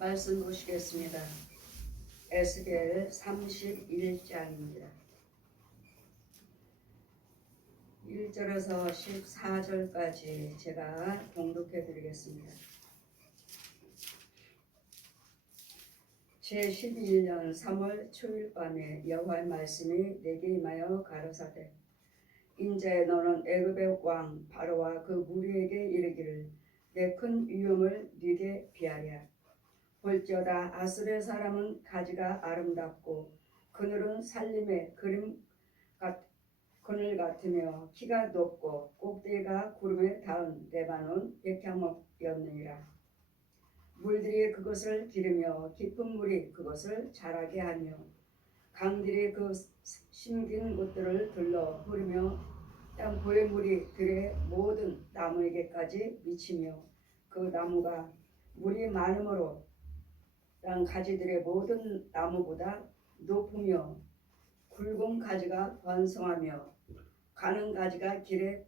말씀 보시겠습니다. 에스겔 31장입니다. 1절에서 14절까지 제가 봉독해 드리겠습니다. 제11년 3월 초일 밤에 여호와의 말씀이 내게 임하여 가로사대 인제 너는 애굽의 왕 바로와 그 무리에게 이르기를 내 큰 위엄을 네게 비하랴. 볼지어다 아수르의 사람은 가지가 아름답고 그늘은 살림의 그늘 같으며 키가 높고 꼭대기가 구름에 닿은 레바논 백향목이었느니라. 물들이 그것을 기르며 깊은 물이 그것을 자라게 하며 강들이 그 심긴 곳들을 들러 흐르며 땅보의 물이 들의 모든 나무에게까지 미치며 그 나무가 물이 많으므로 땅 가지들의 모든 나무보다 높으며 굵은 가지가 번성하며 가는 가지가 길에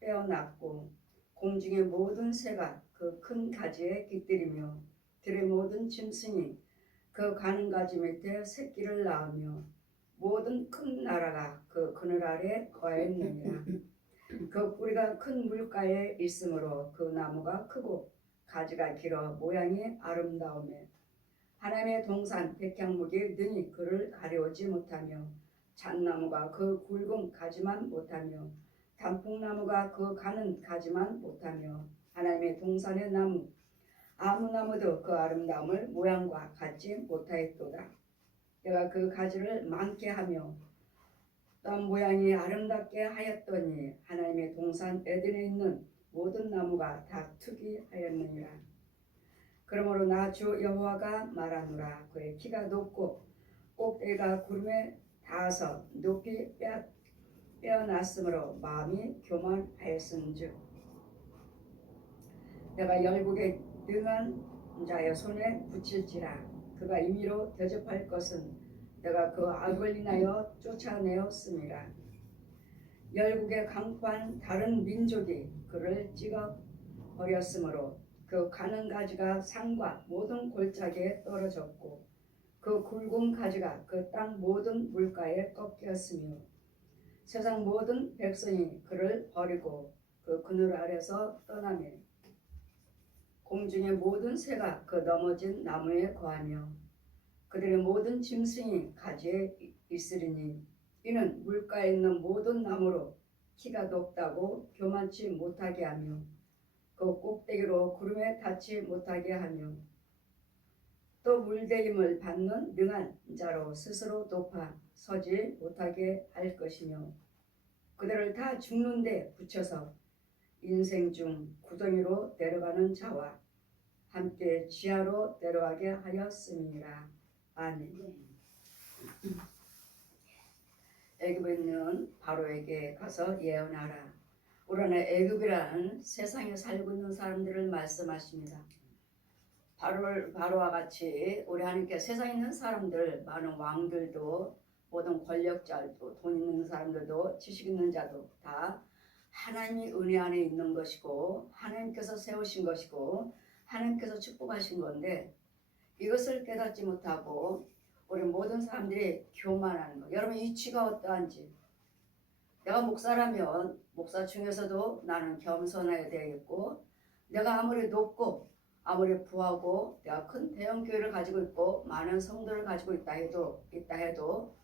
빼어났고 공중의 모든 새가 그 큰 가지에 깃들이며 들의 모든 짐승이 그 가는 가지 밑에 새끼를 낳으며 모든 큰 나라가 그 그늘 아래 거하였느니라. 그 뿌리가 큰 물가에 있으므로 그 나무가 크고 가지가 길어 모양이 아름다우며 하나님의 동산 백향목이 능히 그를 가려오지 못하며 잣나무가 그 굵은 가지만 못하며 단풍나무가 그 가는 가지만 못하며 하나님의 동산의 나무 아무 나무도 그 아름다움을 모양과 같지 못하였도다. 내가 그 가지를 많게 하며 땅 모양이 아름답게 하였더니 하나님의 동산 에덴에 있는 모든 나무가 다 특이하였느니라. 그러므로 나 주 여호와가 말하노라. 그의 키가 높고 꼭대기가 구름에 닿아서 높이 빼어났으므로 마음이 교만하였은즉 내가 열국에 능한 자의 손에 붙일지라. 그가 임의로 대접할 것은 내가 그 악을 인하여 쫓아내었음이라. 열국에 강포한 다른 민족이 그를 찍어 버렸으므로 그 가는 가지가 산과 모든 골짜기에 떨어졌고 그 굵은 가지가 그 땅 모든 물가에 꺾였으며 세상 모든 백성이 그를 버리고 그 그늘 아래서 떠나며 공중의 모든 새가 그 넘어진 나무에 거하며 그들의 모든 짐승이 가지에 있으리니 이는 물가에 있는 모든 나무로 키가 높다고 교만치 못하게 하며 그 꼭대기로 구름에 닿지 못하게 하며 또 물대임을 받는 능한 자로 스스로 높아 서지 못하게 할 것이며 그들을 다 죽는 데 붙여서 인생 중 구덩이로 내려가는 자와 함께 지하로 내려가게 하였음이라. 아멘. 애굽에 있는 바로에게 가서 예언하라. 우리는 애굽이라는 세상에 살고 있는 사람들을 말씀하십니다. 바로와 같이 우리 하나님께 세상에 있는 사람들, 많은 왕들도 모든 권력자도 돈 있는 사람들도 지식 있는 자도 다 하나님의 은혜 안에 있는 것이고 하나님께서 세우신 것이고 하나님께서 축복하신 건데 이것을 깨닫지 못하고 우리 모든 사람들이 교만하는 거. 여러분 이치가 어떠한지. 내가 목사라면 목사 중에서도 나는 겸손해야 되겠고 내가 아무리 높고 아무리 부하고 내가 큰 대형 교회를 가지고 있고 많은 성도를 가지고 있다 해도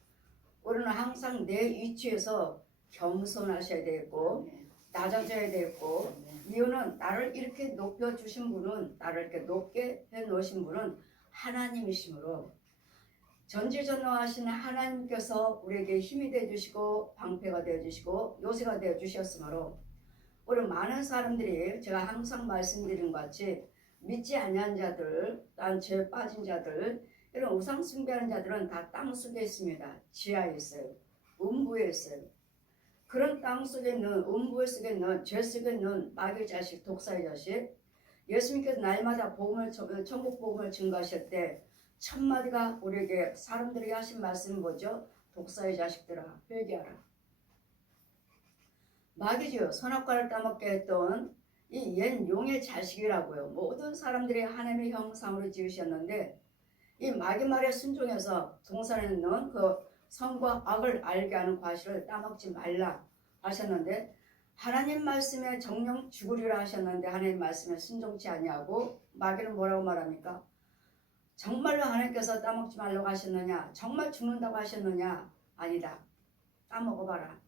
우리는 항상 내 위치에서 겸손하셔야 되겠고 낮아져야 되겠고 이유는 나를 이렇게 높여주신 분은 나를 이렇게 높게 해놓으신 분은 하나님이시므로 전지전능하신 하나님께서 우리에게 힘이 되어주시고 방패가 되어주시고 요새가 되어주셨으므로 우리 많은 사람들이 제가 항상 말씀드린 것 같이 믿지 아니한 자들, 난 죄 빠진 자들, 이런 우상 숭배하는 자들은 다 땅속에 있습니다. 지하에 있어요. 음부에 있어요. 그런 땅속에 있는 음부 속에 있는 죄 속에 있는 마귀의 자식, 독사의 자식, 예수님께서 날마다 천국 복음을 증거하실 때 첫 마디가 우리에게 사람들에게 하신 말씀은 뭐죠? 독사의 자식들아 회개하라. 마귀죠. 선악과를 따먹게 했던 이 옛 용의 자식이라고요. 모든 사람들이 하나님의 형상으로 지으셨는데 이 마귀 말에 순종해서 동산에 있는 그 선과 악을 알게 하는 과실을 따먹지 말라 하셨는데 하나님 말씀에 정령 죽으리라 하셨는데 하나님 말씀에 순종치 아니하고 마귀는 뭐라고 말합니까? 정말로 하나님께서 따먹지 말라고 하셨느냐? 정말 죽는다고 하셨느냐? 아니다. 따먹어봐라.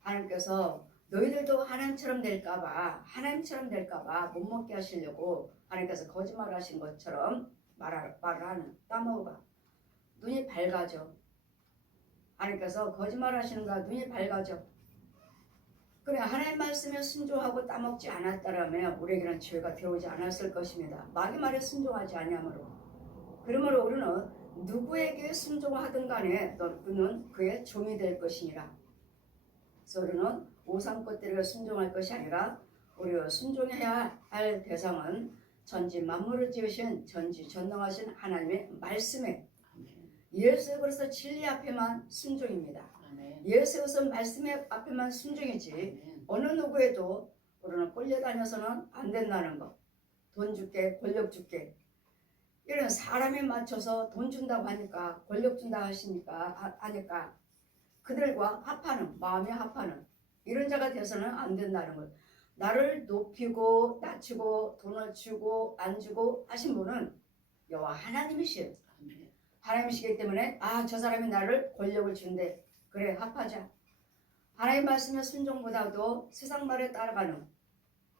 하나님께서 너희들도 하나님처럼 될까봐 못 먹게 하시려고 하나님께서 거짓말을 하신 것처럼 말을 하는. 따먹어봐. 눈이 밝아져. 하나님께서 거짓말 하시는가? 눈이 밝아져. 그래 하나님 말씀에 순종하고 따먹지 않았다라면 우리에게는 죄가 들어오지 않았을 것입니다. 마귀 말에 순종하지 아니하므로. 그러므로 우리는 누구에게 순종하든 간에 너는 그의 종이 될 것이니라. 그래서 우리는 우상 것들에게 순종할 것이 아니라 우리가 순종해야 할 대상은 전지 만물을 지으신 전지전능하신 하나님의 말씀에 예수의 그래서 진리 앞에만 순종입니다. 예수의 그래서 말씀의 앞에만 순종이지 어느 누구에도 우리는 끌려다녀서는 안 된다는 거. 돈 줄게 권력 줄게 이런 사람에 맞춰서 돈 준다고 하니까 권력 준다고 하니까 그들과 합하는 마음이 합하는 이런 자가 돼서는 안 된다는 것. 나를 높이고 낮추고 돈을 주고 안 주고 하신 분은 여호와 하나님이시에요. 하나님이시기 때문에 저 사람이 나를 권력을 준대. 그래 합하자. 하나님 말씀의 순종보다도 세상 말에 따라가는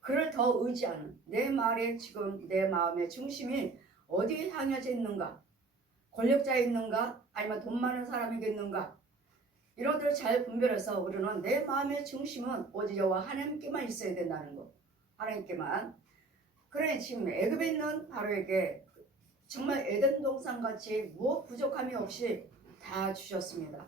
그를 더 의지하는 내 말에 지금 내 마음의 중심이 어디에 향해져 있는가? 권력자에 있는가? 아니면 돈 많은 사람에게 있는가? 이런 것들을 잘 분별해서 우리는 내 마음의 중심은 오직 여호와 하나님께만 있어야 된다는 거. 하나님께만. 그래 지금 애굽에 있는 바로에게 정말 에덴 동산같이 무엇 부족함이 없이 다 주셨습니다.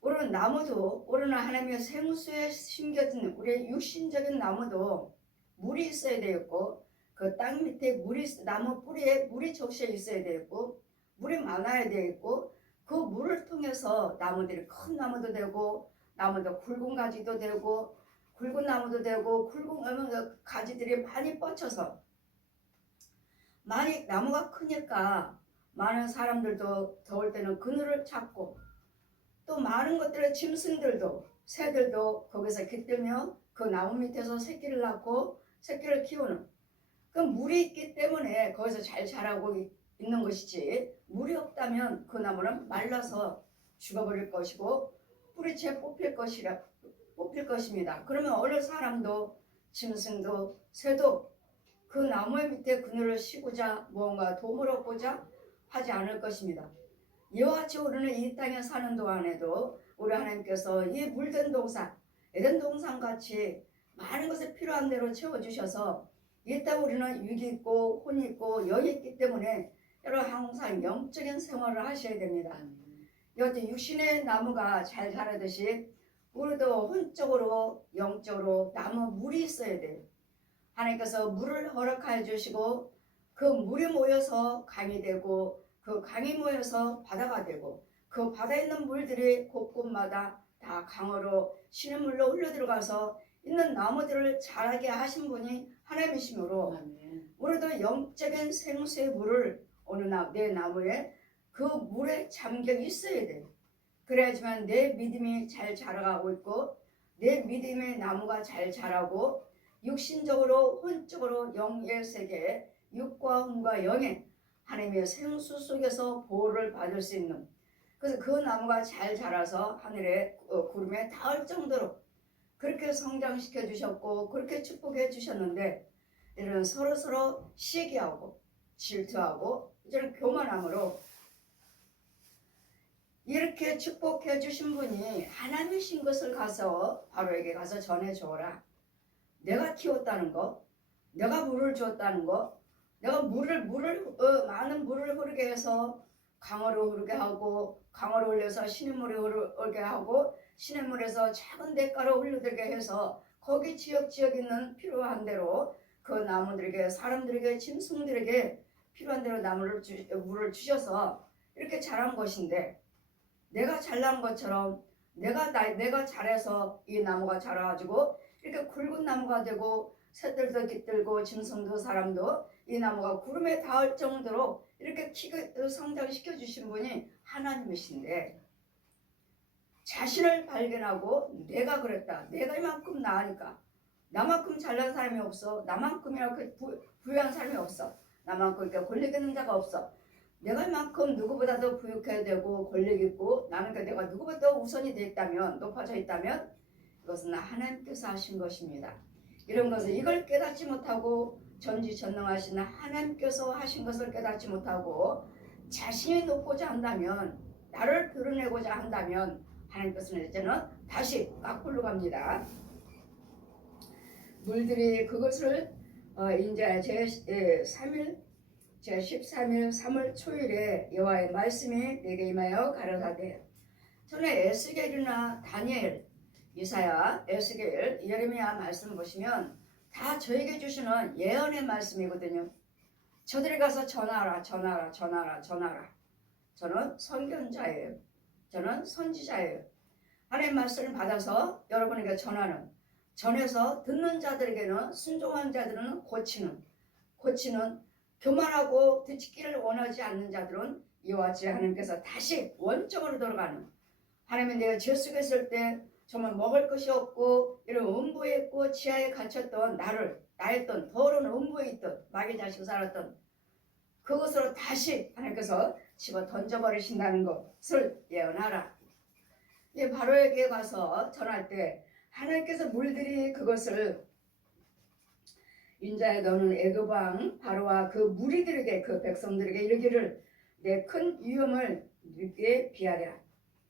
우리는 나무도 우리는 하나님의 생수에 심겨진 우리의 육신적인 나무도 물이 있어야 되겠고 그 땅 밑에 나무 뿌리에 물이 적셔 있어야 되겠고 물이 많아야 되겠고 그 물을 통해서 나무들이 큰 나무도 되고 나무도 굵은 가지도 되고 굵은 나무도 되고 굵은 가지들이 많이 뻗쳐서 많이 나무가 크니까 많은 사람들도 더울 때는 그늘을 찾고 또 많은 것들의 짐승들도 새들도 거기서 깃들며 그 나무 밑에서 새끼를 낳고 새끼를 키우는 그 물이 있기 때문에 거기서 잘 자라고 있는 것이지 물이 없다면 그 나무는 말라서 죽어버릴 것이고 뿌리채 뽑힐 것입니다. 그러면 어느 사람도 짐승도 새도 그 나무의 밑에 그늘을 쉬고자 무언가 도움을 얻고자 하지 않을 것입니다. 이와 같이 우리는 이 땅에 사는 동안에도 우리 하나님께서 이 물든 동산, 에덴 동산같이 많은 것을 필요한 대로 채워주셔서 이 땅 우리는 육이 있고 혼이 있고 영이 있기 때문에 여러분 항상 영적인 생활을 하셔야 됩니다. 여기 육신의 나무가 잘 자라듯이 우리도 혼적으로 영적으로 나무 물이 있어야 돼요. 하나님께서 물을 허락하여 주시고 그 물이 모여서 강이 되고 그 강이 모여서 바다가 되고 그 바다에 있는 물들이 곳곳마다 다 강으로 시냇물로 흘러들어가서 있는 나무들을 자라게 하신 분이 하나님이시므로 우리도 영적인 생수의 물을 내 나무에 그 물에 잠겨 있어야 돼요. 그래야지만 내 믿음이 잘 자라가고 있고 내 믿음의 나무가 잘 자라고 육신적으로 혼적으로 영의 세계 육과 혼과 영의 하나님의 생수 속에서 보호를 받을 수 있는 그래서 그 나무가 잘 자라서 하늘의 구름에 닿을 정도로 그렇게 성장시켜 주셨고 그렇게 축복해 주셨는데 이런 서로서로 시기하고 질투하고 이런 교만함으로 이렇게 축복해 주신 분이 하나님이신 것을 가서 바로에게 가서 전해 주어라. 내가 키웠다는 거, 내가 물을 주었다는 거, 내가 많은 물을 흐르게 해서 강으로 흐르게 하고 강으로 흘려서 시냇물이 흐르게 하고 시냇물에서 작은 냇가로 흘러들게 해서 거기 지역 있는 필요한 대로 그 나무들에게 사람들에게 짐승들에게 필요한 대로 물을 주셔서 이렇게 자란 것인데 내가 잘난 것처럼 내가 잘해서 이 나무가 자라가지고 이렇게 굵은 나무가 되고 새들도 깃들고 짐승도 사람도 이 나무가 구름에 닿을 정도로 이렇게 키가 성장시켜 주신 분이 하나님이신데, 자신을 발견하고 내가 그랬다, 내가 이만큼 나으니까, 나만큼 잘난 사람이 없어, 나만큼 이렇게 부유한 사람이 없어, 나만큼 이렇게 권력 있는 자가 없어, 내가 이만큼 누구보다도 부유해야 되고 권력 있고 나는 내가 누구보다 우선이 돼 있다면, 높아져 있다면 이것은 하나님께서 하신 것입니다. 이런 것을 이걸 깨닫지 못하고 전지전능하신 하나님께서 하신 것을 깨닫지 못하고 자신이 높고자 한다면, 나를 드러내고자 한다면 하나님께서는 이제는 다시 깎으러 갑니다. 물들이 그것을 이제 제13일 3월 초일에 여호와의 말씀이 내게 임하여 가라사대. 전에 에스겔이나 다니엘, 이사야, 에스겔, 예레미야 말씀 보시면 다 저에게 주시는 예언의 말씀이거든요. 저들이 가서 전하라. 저는 선견자예요. 저는 선지자예요. 하나님의 말씀을 받아서 여러분에게 전해서 듣는 자들에게는, 순종한 자들은 고치는, 교만하고 듣기를 원하지 않는 자들은 이와 같이 하나님께서 다시 원점으로 돌아가는, 하나님이 내가 죄 속에 있을 때 정말 먹을 것이 없고 이런 음부에 있고 지하에 갇혔던 나였던 더러운 음부에 있던 마귀 자식 살았던 그것으로 다시 하나님께서 집어 던져버리신다는 것을 예언하라. 바로에게 가서 전할 때 하나님께서 물들이 그것을 인자에 너는 애굽 왕 바로와 그 무리들에게, 그 백성들에게 이르기를 내 큰 위엄을 느끼게 비하랴.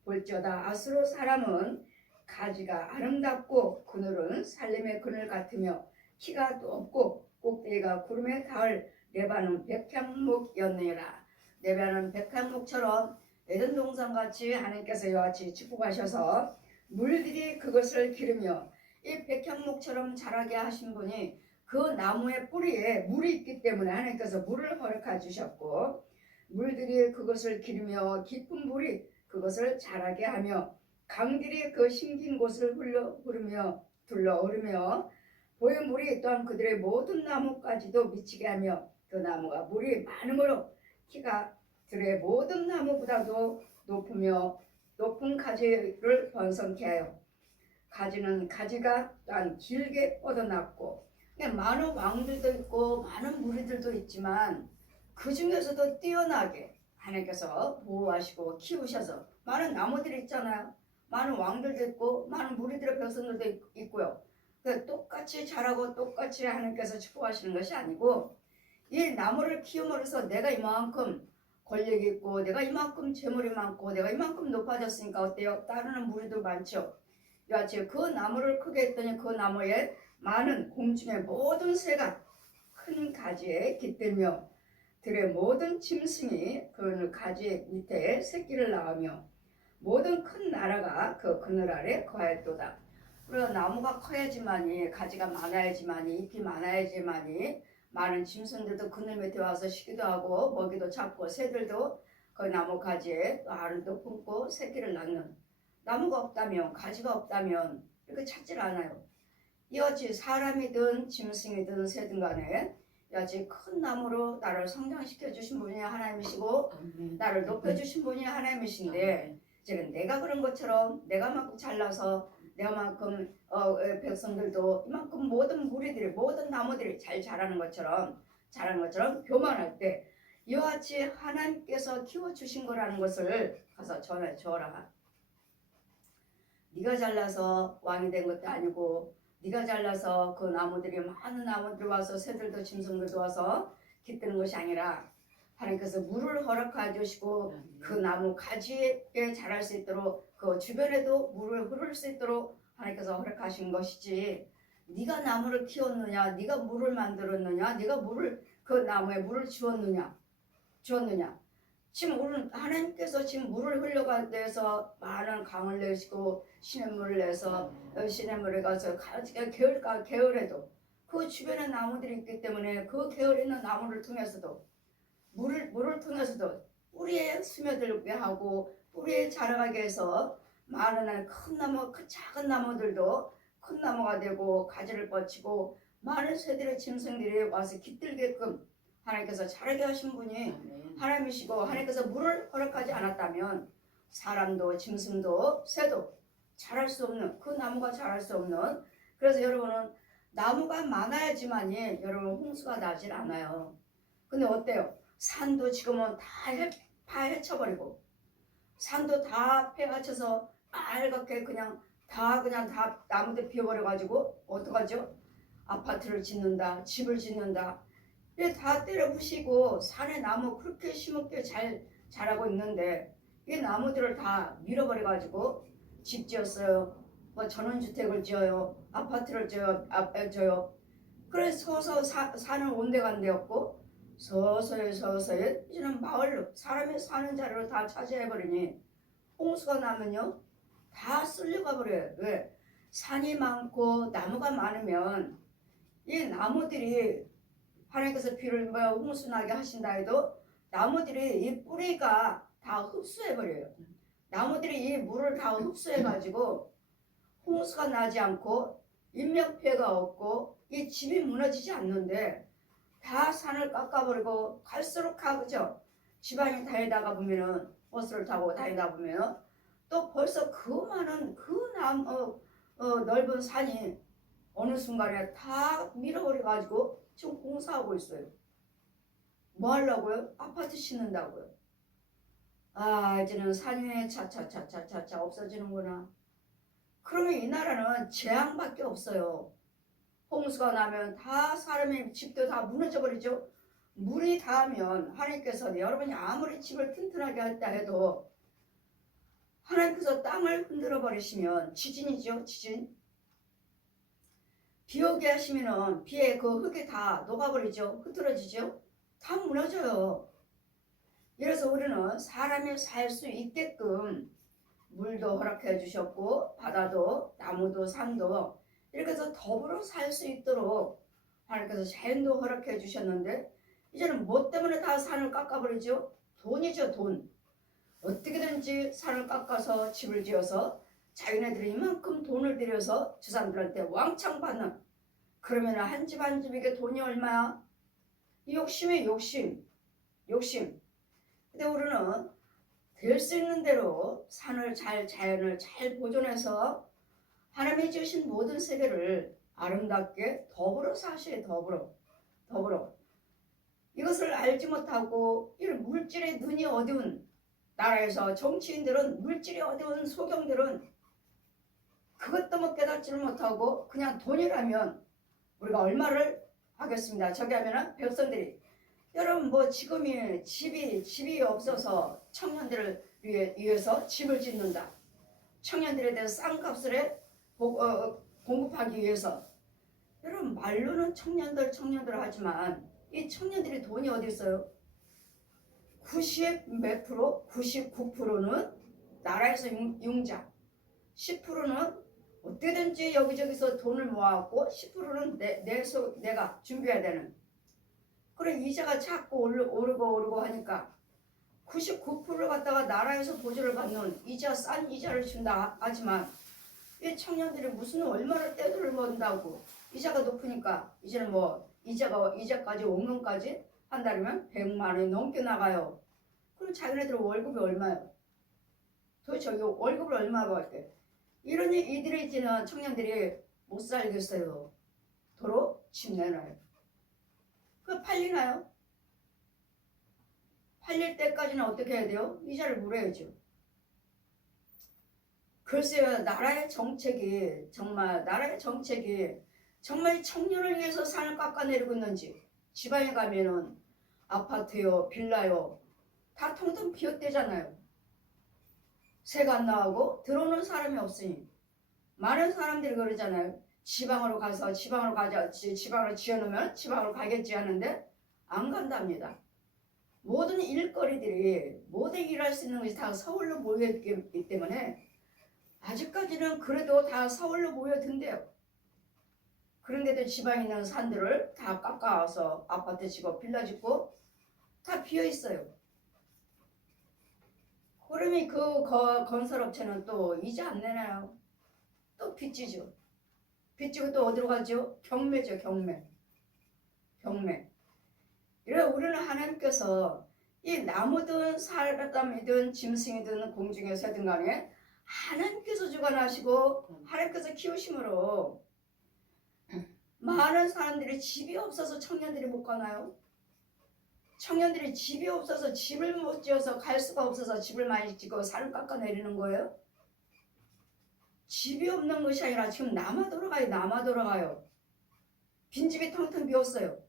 볼지어다 아수르 사람은 가지가 아름답고 그늘은 살림의 그늘 같으며 키가 높고 꼭대기가 구름에 닿을 레바논 백향목이었느니라. 레바논 백향목처럼 에덴 동산같이 하나님께서 이와 같이 축복하셔서 물들이 그것을 기르며, 이 백향목처럼 자라게 하신 분이 그 나무의 뿌리에 물이 있기 때문에 하나님께서 물을 허락해 주셨고, 물들이 그것을 기르며 깊은 물이 그것을 자라게 하며 강들이 그 심긴 곳을 둘러 흐르며 보의 물이 또한 그들의 모든 나무까지도 미치게 하며 그 나무가 물이 많음으로 키가 들의 모든 나무보다도 높은 가지를 번성케 하여 가지가 또한 길게 뻗어났고, 많은 왕들도 있고 많은 무리들도 있지만 그 중에서도 뛰어나게 하나님께서 보호하시고 키우셔서 많은 나무들이 있잖아요. 많은 왕들도 있고 많은 무리들의 백성들도 있고요. 똑같이 자라고 똑같이 하나님께서 축복하시는 것이 아니고, 이 나무를 키움으로써 내가 이만큼 권력이 있고 내가 이만큼 재물이 많고 내가 이만큼 높아졌으니까 어때요? 따르는 무리도 많죠. 그 나무를 크게 했더니 그 나무에 많은 공중의 모든 새가 큰 가지에 깃들며 들의 모든 짐승이 그 가지 밑에 새끼를 낳으며 모든 큰 나라가 그 그늘 아래 거하였도다. 우리가 나무가 커야지만이, 가지가 많아야지만이, 잎이 많아야지만이 많은 짐승들도 그늘 밑에 와서 쉬기도 하고 먹이도 찾고 새들도 그 나무 가지에 또 알도 품고 새끼를 낳는, 나무가 없다면, 가지가 없다면 이렇게 찾질 않아요. 이같이 사람이든 짐승이든 새든 간에 이같이 큰 나무로 나를 성장시켜 주신 분이 하나님이시고 나를 높여주신 분이 하나님이신데, 지금 내가 그런 것처럼 내가 만큼 잘나서 내가만큼 백성들도 이만큼 모든 무리들이, 모든 나무들이 잘 자라는 것처럼 교만할 때 이와 같이 하나님께서 키워주신 거라는 것을 가서 전해 주어라. 네가 잘나서 왕이 된 것도 아니고, 네가 잘나서 그 나무들이, 많은 나무들이 와서 새들도 짐승들도 와서 깃드는 것이 아니라 하나님께서 물을 허락해 주시고 그 나무 가지에 자랄 수 있도록, 그 주변에도 물을 흐를 수 있도록 하나님께서 허락하신 것이지, 네가 나무를 키웠느냐, 네가 물을 만들었느냐, 네가 그 나무에 물을 주었느냐. 지금 우리는 하나님께서 지금 물을 흘려가돼서 많은 강을 내시고 시냇물을 내서 시냇물에 가서 게을에도 그 주변에 나무들이 있기 때문에 그 게을에 있는 나무를 통해서도 물을 통해서도 뿌리에 스며들게 하고 뿌리에 자라가게 해서 많은 큰 나무, 그 작은 나무들도 큰 나무가 되고 가지를 뻗치고 많은 새들의 짐승들이 와서 깃들게끔 하나님께서 자라게 하신 분이 하나님이시고, 하나님께서 물을 허락하지 않았다면 사람도 짐승도 새도 자랄 수 없는, 그 나무가 자랄 수 없는. 그래서 여러분은 나무가 많아야지만이 여러분 홍수가 나질 않아요. 근데 어때요? 산도 지금은 다 헤쳐버리고, 산도 다 패갇혀서 빨갛게 그냥 다 나무들 피워버려가지고 어떡하죠? 아파트를 짓는다, 집을 짓는다. 이게 다 때려 부시고 산에 나무 그렇게 심었게 잘 자라고 있는데 이 나무들을 다 밀어버려가지고 집 지었어요. 뭐 전원주택을 지어요. 아파트를 지어요. 그래서 서서 산은 온데간데 없고 서서히 이제는 마을로 사람이 사는 자리로 다 차지해버리니 홍수가 나면요 다 쓸려가 버려요. 왜? 산이 많고 나무가 많으면 이 나무들이 하나님께서 비를 홍수 나게 하신다 해도 나무들이 이 뿌리가 다 흡수해버려요. 나무들이 이 물을 다 흡수해가지고 홍수가 나지 않고 인명피해가 없고 이 집이 무너지지 않는데 다 산을 깎아버리고 갈수록 가죠. 집안이 다니다가 보면은 버스를 타고 다니다 보면은 또 벌써 그 많은 넓은 산이 어느 순간에 다 밀어버려가지고 지금 공사하고 있어요. 뭐 하려고요? 아파트 짓는다고요. 아, 이제는 산이 차차차차차차 없어지는구나. 그러면 이 나라는 재앙밖에 없어요. 홍수가 나면 다 사람의 집도 다 무너져 버리죠. 물이 닿으면 하나님께서 여러분이 아무리 집을 튼튼하게 했다 해도 하나님께서 땅을 흔들어 버리시면 지진이죠. 지진. 비 오게 하시면은 비에 그 흙이 다 녹아버리죠. 흐트러지죠. 다 무너져요. 이래서 우리는 사람이 살 수 있게끔 물도 허락해 주셨고 바다도 나무도 산도 이렇게 해서 더불어 살 수 있도록 하나님께서 자연도 허락해 주셨는데 이제는 뭐 때문에 다 산을 깎아버리죠? 돈이죠. 돈. 어떻게든지 산을 깎아서 집을 지어서 자기네들이 이만큼 돈을 들여서 저 사람들한테 왕창 받는. 그러면 한 집 한 집 이게 돈이 얼마야? 욕심이 욕심. 근데 우리는 될 수 있는 대로 자연을 잘 보존해서 하나님이 주신 모든 세계를 아름답게 더불어 사셔야 더불어. 이것을 알지 못하고 이 물질의 눈이 어두운 나라에서 정치인들은 물질이 어두운 소경들은 그것도 뭐 깨닫지를 못하고 그냥 돈이라면 우리가 얼마를 하겠습니다. 저기 하면은 백성들이 여러분 뭐 지금이 집이 없어서 청년들을 위해서 집을 짓는다. 청년들에 대해서 싼 값을 공급하기 위해서. 여러분 말로는 청년들 하지만 이 청년들이 돈이 어디 있어요? 90 몇 프로? 99%는 나라에서 융자, 10%는 어떻게든지 여기저기서 돈을 모아갖고 10%는 내가 준비해야 되는. 그래 이자가 자꾸 오르고 하니까 99%를 갖다가 나라에서 보조를 받는 싼 이자를 준다 하지만 이 청년들이 무슨 얼마나 떼돈을 번다고 이자가 높으니까 이제는 뭐 이자까지 원금까지 한다면 100만 원이 넘게 나가요. 그럼 자기네들 월급이 얼마예요? 도대체 월급을 얼마 받게? 이러니 이들이 지는 청년들이 못 살겠어요. 도로 집 내놔요. 그 팔리나요? 팔릴 때까지는 어떻게 해야 돼요? 이자를 물어야죠. 글쎄요, 나라의 정책이 정말 청년을 위해서 산을 깎아내리고 있는지. 지방에 가면은 아파트요, 빌라요, 다 통통 비었대잖아요. 새가 안 나오고 들어오는 사람이 없으니. 많은 사람들이 그러잖아요. 지방으로 지어놓으면 지방으로 가겠지 하는데 안 간답니다. 모든 일거리들이 모든 일할 수 있는 것이 다 서울로 모여있기 때문에 아직까지는 그래도 다 서울로 모여든대요. 그런데도 지방에 있는 산들을 다 깎아서 아파트 짓고 빌라 짓고 다 비어있어요. 그러면 그 건설업체는 또 이자 안 내나요? 또 빚지죠. 빚지고 또 어디로 가죠? 경매죠. 경매. 이래 우리는 하나님께서 이 나무든 사람이든 짐승이든 공중의 새든 간에 하나님께서 주관하시고 하나님께서 키우심으로 많은 사람들이 집이 없어서 청년들이 못 가나요? 청년들이 집이 없어서 집을 못 지어서 갈 수가 없어서 집을 많이 짓고 산을 깎아내리는 거예요? 집이 없는 것이 아니라 지금 남아 돌아가요. 빈집이 텅텅 비었어요.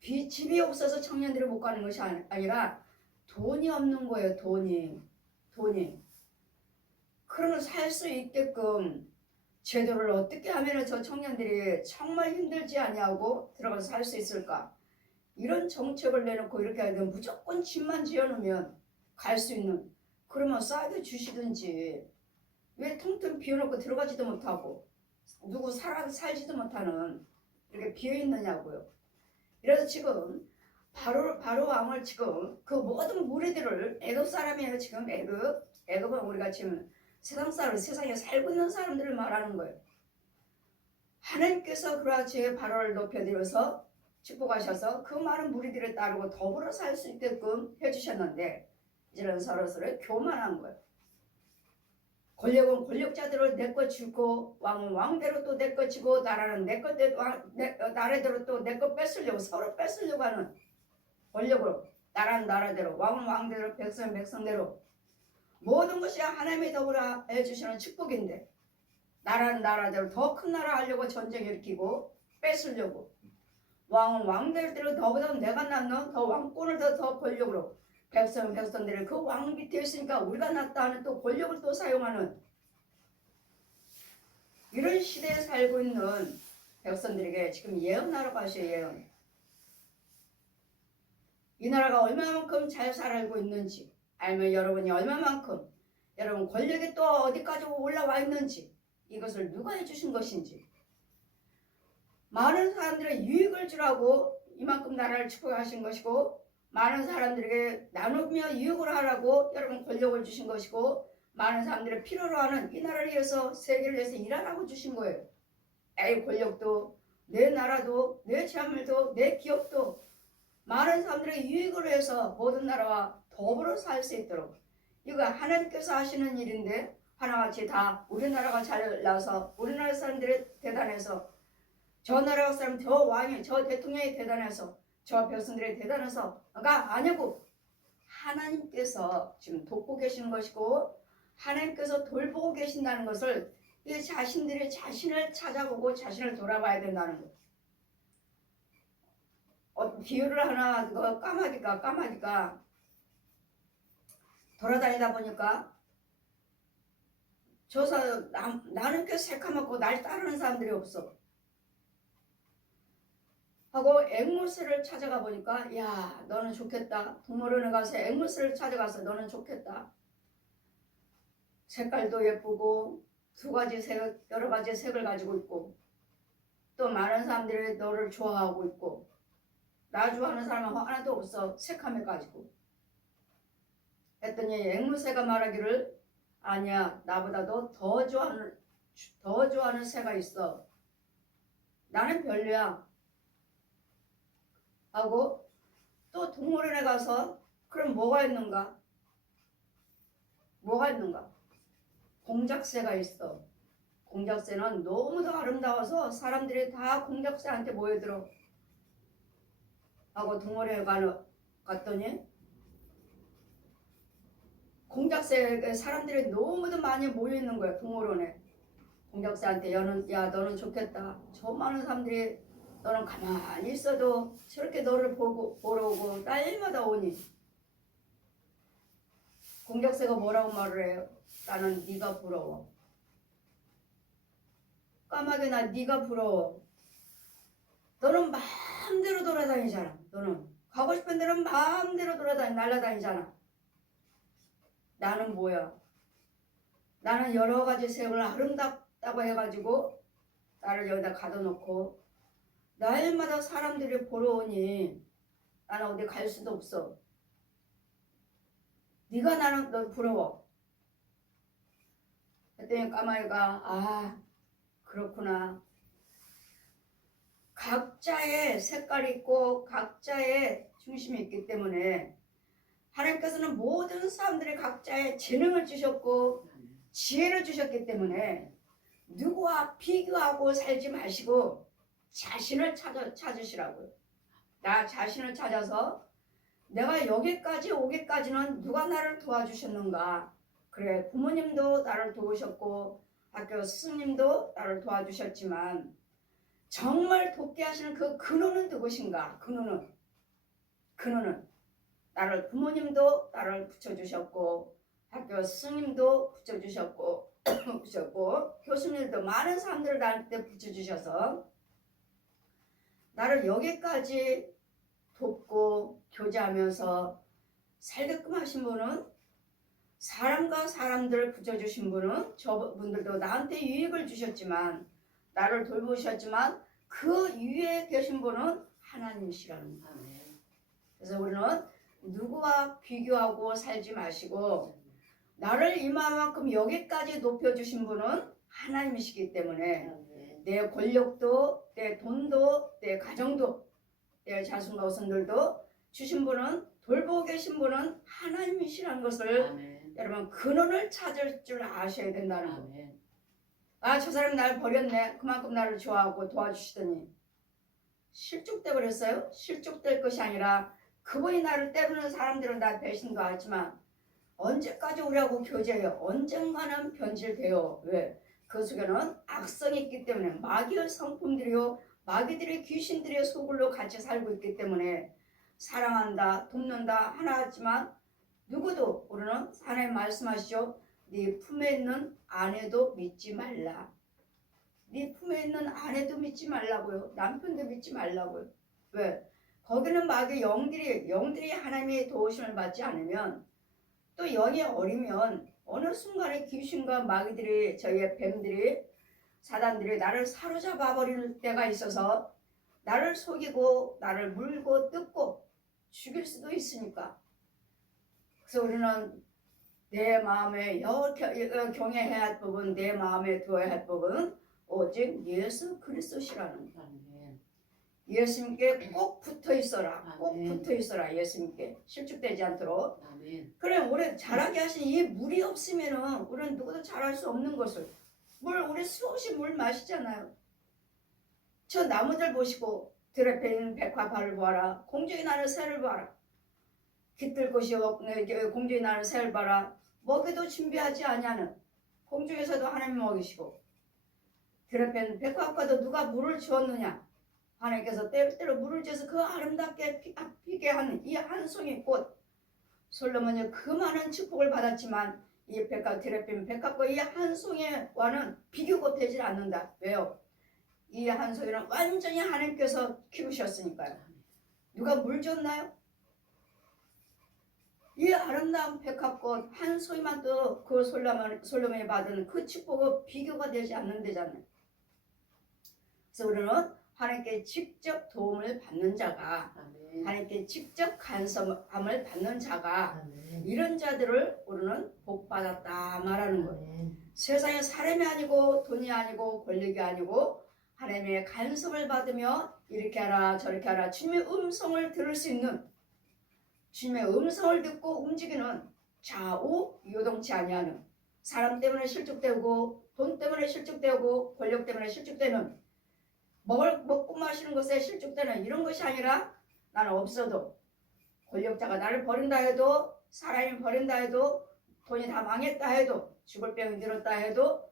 집이 없어서 청년들이 못 가는 것이 아니라 돈이 없는 거예요. 돈이. 그러면 살 수 있게끔 제도를 어떻게 하면 저 청년들이 정말 힘들지 아니하고 들어가서 살 수 있을까? 이런 정책을 내놓고 이렇게 해야 돼. 무조건 집만 지어놓으면 갈 수 있는. 그러면 사이드 주시든지 왜 텅텅 비워놓고 들어가지도 못하고 누구 살지도 못하는 이렇게 비어있느냐고요. 그래서 지금 바로 왕을 지금 그 모든 무리들을 애굽 사람이에요. 지금 애굽은 우리가 지금 세상에 살고 있는 사람들을 말하는 거예요. 하나님께서 그렇지 바로를 높여드려서 축복하셔서 그 많은 무리들을 따르고 더불어 살 수 있게끔 해주셨는데 이제는 서로서로 교만한 거예요. 권력은 권력자대로 내거 주고 왕은 왕대로 또 내거 주고 나라는 나라대로 또 내거 뺏으려고 서로 뺏으려고 하는 권력으로 나라는 나라대로 왕은 왕대로 백성은 백성대로 모든 것이 하나님이 더불어 해주시는 축복인데 나라는 나라대로 더 큰 나라 하려고 전쟁 일으키고 뺏으려고 왕은 왕대로 너보다 내가 낫는 더 왕권을 더 권력으로 백성은 백성대로 그 왕 밑에 있으니까 우리가 낫다 하는 또 권력을 또 사용하는 이런 시대에 살고 있는 백성들에게 지금 예언하러 가셔요. 예언. 이 나라가 얼마만큼 잘 살고 있는지 알면 여러분이 얼마만큼 여러분 권력이 또 어디까지 올라와 있는지 이것을 누가 해주신 것인지 많은 사람들의 유익을 주라고 이만큼 나라를 축복하신 것이고 많은 사람들에게 나누며 유익을 하라고 여러분 권력을 주신 것이고 많은 사람들의 필요로 하는 이 나라를 위해서 세계를 위해서 일하라고 주신 거예요. 내 권력도 내 나라도 내 재물도 내 기업도 많은 사람들의 유익을 해서 모든 나라와 더불어 살 수 있도록 이거 하나님께서 하시는 일인데 하나같이 다 우리나라가 잘 나서 우리나라 사람들이 대단해서 저 나라 사람 저 왕이 저 대통령이 대단해서 저 백성들이 대단해서가 아니고 하나님께서 지금 돕고 계시는 것이고 하나님께서 돌보고 계신다는 것을 이 자신들이 자신을 찾아보고 자신을 돌아봐야 된다는 것. 비유를 하나 까마귀가 돌아다니다 보니까 나는 꽤 새카맣고 날 따르는 사람들이 없어. 하고 앵무새를 찾아가 보니까 야 너는 좋겠다. 동물원에 가서 앵무새를 찾아가서 너는 좋겠다. 색깔도 예쁘고 여러 가지 색을 가지고 있고 또 많은 사람들이 너를 좋아하고 있고 나 좋아하는 사람은 하나도 없어. 새카매 가지고 했더니 앵무새가 말하기를 아니야 나보다도 더 좋아하는 새가 있어. 나는 별로야. 하고 또 동물원에 가서 그럼 뭐가 있는가? 공작새가 있어. 공작새는 너무도 아름다워서 사람들이 다 공작새한테 모여들어. 하고 동물원에 갔더니 공작새에 사람들이 너무도 많이 모여있는 거야. 동물원에. 공작새한테 너는 좋겠다. 저 많은 사람들이 너는 가만히 있어도 저렇게 너를 보러 오고 날마다 오니. 공작새가 뭐라고 말을 해요? 나는 네가 부러워. 까마귀나 네가 부러워. 너는 마음대로 돌아다니잖아. 너는 가고 싶은 데는 마음대로 날아다니잖아. 나는 뭐야? 나는 여러 가지 색을 아름답다고 해가지고 나를 여기다 가둬놓고 날마다 사람들이 보러 오니 나는 어디 갈 수도 없어. 네가 너 부러워. 그랬더니 까마귀가 그렇구나. 각자의 색깔이 있고 각자의 중심이 있기 때문에 하나님께서는 모든 사람들이 각자의 재능을 주셨고 지혜를 주셨기 때문에 누구와 비교하고 살지 마시고 자신을 찾으시라고요. 나 자신을 찾아서 내가 여기까지 오기까지는 누가 나를 도와주셨는가. 그래, 부모님도 나를 도우셨고 학교 스승님도 나를 도와주셨지만 정말 돕게 하시는 그 근원은 누구신가? 근원은 나를 부모님도 나를 붙여주셨고 학교 스승님도 붙여주셨고 교수님들도 많은 사람들을 나한테 붙여주셔서 나를 여기까지 돕고 교제하면서 살게끔 하신 분은 사람과 사람들을 붙여주신 분은 저분들도 나한테 유익을 주셨지만 나를 돌보셨지만 그 위에 계신 분은 하나님이시라는 거예요. 그래서 우리는 누구와 비교하고 살지 마시고 나를 이만큼 여기까지 높여주신 분은 하나님이시기 때문에 내 권력도 내 돈도 내 가정도 내 자손과 후손들도 주신 분은 돌보고 계신 분은 하나님이시라는 것을 아멘. 여러분 근원을 찾을 줄 아셔야 된다는 거예요. 아, 저 사람이 나를 버렸네. 그만큼 나를 좋아하고 도와주시더니 실족돼 버렸어요? 실족될 것이 아니라 그분이 나를 때리는 사람들은 나 배신도 하지만 언제까지 우리하고 교제해요? 언젠가는 변질돼요. 왜? 그 속에는 악성이 있기 때문에 마귀의 성품들이요 마귀들의 귀신들의 소굴로 같이 살고 있기 때문에 사랑한다 돕는다 하나 하지만 누구도 우리는 하나님 말씀하시죠. 네 품에 있는 아내도 믿지 말라. 네 품에 있는 아내도 믿지 말라고요. 남편도 믿지 말라고요. 왜? 거기는 마귀 영들이 하나님의 도우심을 받지 않으면 또 영이 어리면 어느 순간에 귀신과 마귀들이 저희의 뱀들이 사단들이 나를 사로잡아 버릴 때가 있어서 나를 속이고 나를 물고 뜯고 죽일 수도 있으니까. 그래서 우리는 내 마음에 경외해야 할 법은 내 마음에 두어야 할 법은 오직 예수 그리스도시라는 거예요. 예수님께 꼭 붙어 있어라. 꼭 붙어 있어라. 예수님께 실축되지 않도록. 아멘. 그래 우리 자라게 하신 이 물이 없으면은 우리는 누구도 자랄 수 없는 것을. 우리 수없이 물 마시잖아요. 저 나무들 보시고 들에 있는 백화파를 보아라. 공중에 나는 새를 봐라. 깃들 곳이 공중에 나는 새를 봐라. 먹이도 준비하지 아니하는 공중에서도 하나님 먹이시고 들에 있는 백화과도 누가 물을 주었느냐. 하나님께서 때때로 물을 줘서 그 아름답게 피게 하는 이 한 송이 꽃 솔로몬이 그 많은 축복을 받았지만 이 드레핀 백합과 이 한 송이와는 비교가 되질 않는다. 왜요? 이 한 송이는 완전히 하나님께서 키우셨으니까요. 누가 물 줬나요? 이 아름다운 백합꽃 한 송이만 또 그 솔로몬이 받은 그 축복은 비교가 되지 않는다잖아요. 그래서 우리는 하나님께 직접 도움을 받는 자가 아멘. 하나님께 직접 간섭함을 받는 자가 아멘. 이런 자들을 우리는 복받았다 말하는 거예요. 세상에 사람이 아니고 돈이 아니고 권력이 아니고 하나님의 간섭을 받으며 이렇게 하라 저렇게 하라 주님의 음성을 들을 수 있는 주님의 음성을 듣고 움직이는 좌우 요동치 아니하는 사람 때문에 실족되고 돈 때문에 실족되고 권력 때문에 실족되는 먹고 마시는 것에 실족되는 이런 것이 아니라 나는 없어도 권력자가 나를 버린다 해도 사람이 버린다 해도 돈이 다 망했다 해도 죽을 병이 들었다 해도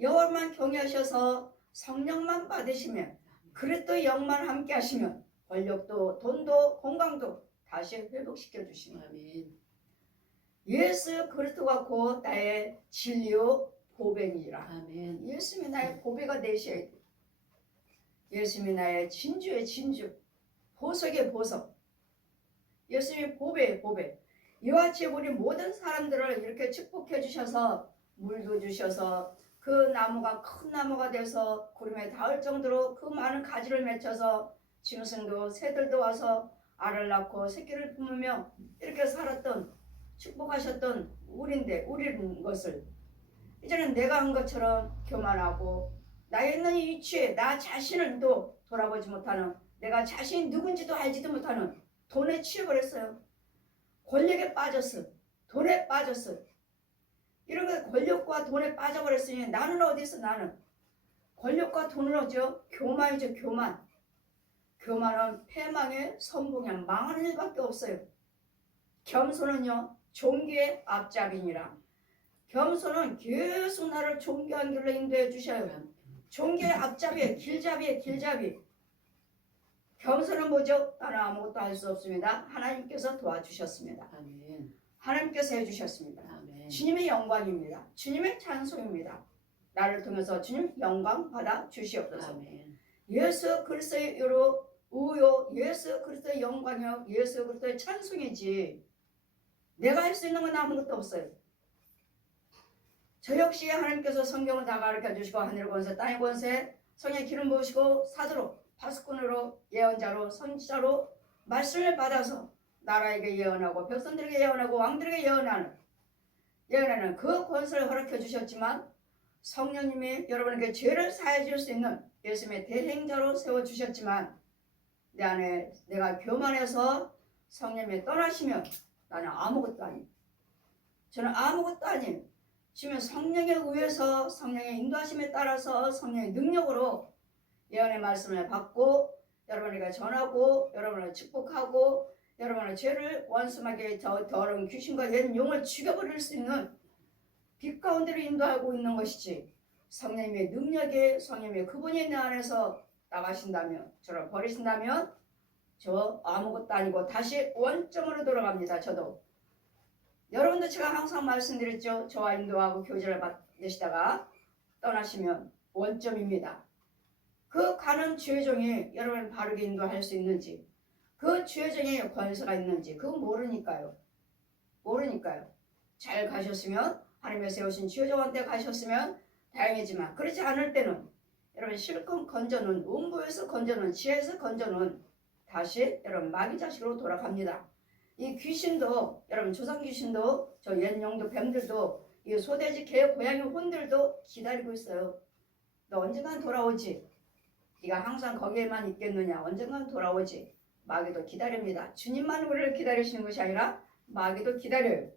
여호와만 경외하셔서 성령만 받으시면 그리스도 영만 함께 하시면 권력도 돈도 건강도 다시 회복시켜 주시는 아멘. 예수 그리스도가 곧 나의 진리요 보배니라. 아멘. 예수님이 나의 보배가 되셔야 돼. 예수님이 나의 진주의 진주, 보석의 보석. 예수님이 보배의 보배. 이와 같이 우리 모든 사람들을 이렇게 축복해 주셔서 물도 주셔서 그 나무가 큰 나무가 돼서 구름에 닿을 정도로 그 많은 가지를 맺혀서 짐승도 새들도 와서 알을 낳고 새끼를 품으며 이렇게 살았던 축복하셨던 우리인 것을 이제는 내가 한 것처럼 교만하고 나에 있는 이치에 나 자신을 또 돌아보지 못하는, 내가 자신이 누군지도 알지도 못하는 돈에 취해버렸어요. 권력에 빠졌어. 돈에 빠졌어. 이런 거 권력과 돈에 빠져버렸으니 나는 어디 있어? 나는 권력과 돈은 어죠? 교만이죠. 교만. 교만은 패망의 선봉이야. 망하는 일밖에 없어요. 겸손은요 존귀의 앞잡이니라. 겸손은 계속 나를 존귀한 길로 인도해 주셔요. 존귀의 앞잡이에요. 길잡이에요. 길잡이. 겸손은 뭐죠? 나는 아무것도 할 수 없습니다. 하나님께서 도와주셨습니다. 아멘. 하나님께서 해주셨습니다. 아멘. 주님의 영광입니다. 주님의 찬송입니다. 나를 통해서 주님 영광 받아 주시옵소서. 아멘. 예수 그리스도의 의로 우요, 예수 그리스도의 영광이요, 예수 그리스도의 찬송이지 내가 할 수 있는 건 아무것도 없어요. 저 역시 하나님께서 성경을 다 가르쳐 주시고 하늘 권세, 땅의 권세, 성의 기름 부으시고 사도로, 파수꾼으로, 예언자로, 선지자로 말씀을 받아서 나라에게 예언하고 백성들에게 예언하고 왕들에게 예언하는 그 권세를 허락해 주셨지만 성령님이 여러분에게 죄를 사해 줄 수 있는 예수님의 대행자로 세워주셨지만 내 안에 내가 교만해서 성령님이 떠나시면 나는 아무것도 아님. 저는 아무것도 아님. 지금 성령에 의해서 성령의 인도하심에 따라서 성령의 능력으로 예언의 말씀을 받고 여러분에게 전하고 여러분을 축복하고 여러분의 죄를 원수하게 더러운 귀신과 옛 용을 죽여버릴 수 있는 빛 가운데로 인도하고 있는 것이지 성령님의 능력에 성령님의 그분이 내 안에서 나가신다면 저를 버리신다면 저 아무것도 아니고 다시 원점으로 돌아갑니다. 저도 여러분도 제가 항상 말씀드렸죠. 저와 인도하고 교제를 받으시다가 떠나시면 원점입니다. 그 가는 주의종이 여러분을 바르게 인도할 수 있는지 그 주의종에 권세가 있는지 그거 모르니까요. 잘 가셨으면 하나님의 세우신 주의종한테 가셨으면 다행이지만 그렇지 않을 때는 여러분 실컷 건져놓은 음부에서 건져놓은 지혜에서 건져놓은 다시 여러분 마귀 자식으로 돌아갑니다. 이 귀신도 여러분 조상 귀신도 저 옛 용도 뱀들도 이 소돼지 개 고양이 혼들도 기다리고 있어요. 너 언젠간 돌아오지. 네가 항상 거기에만 있겠느냐. 언젠간 돌아오지. 마귀도 기다립니다. 주님만 우리를 기다리시는 것이 아니라 마귀도 기다려요.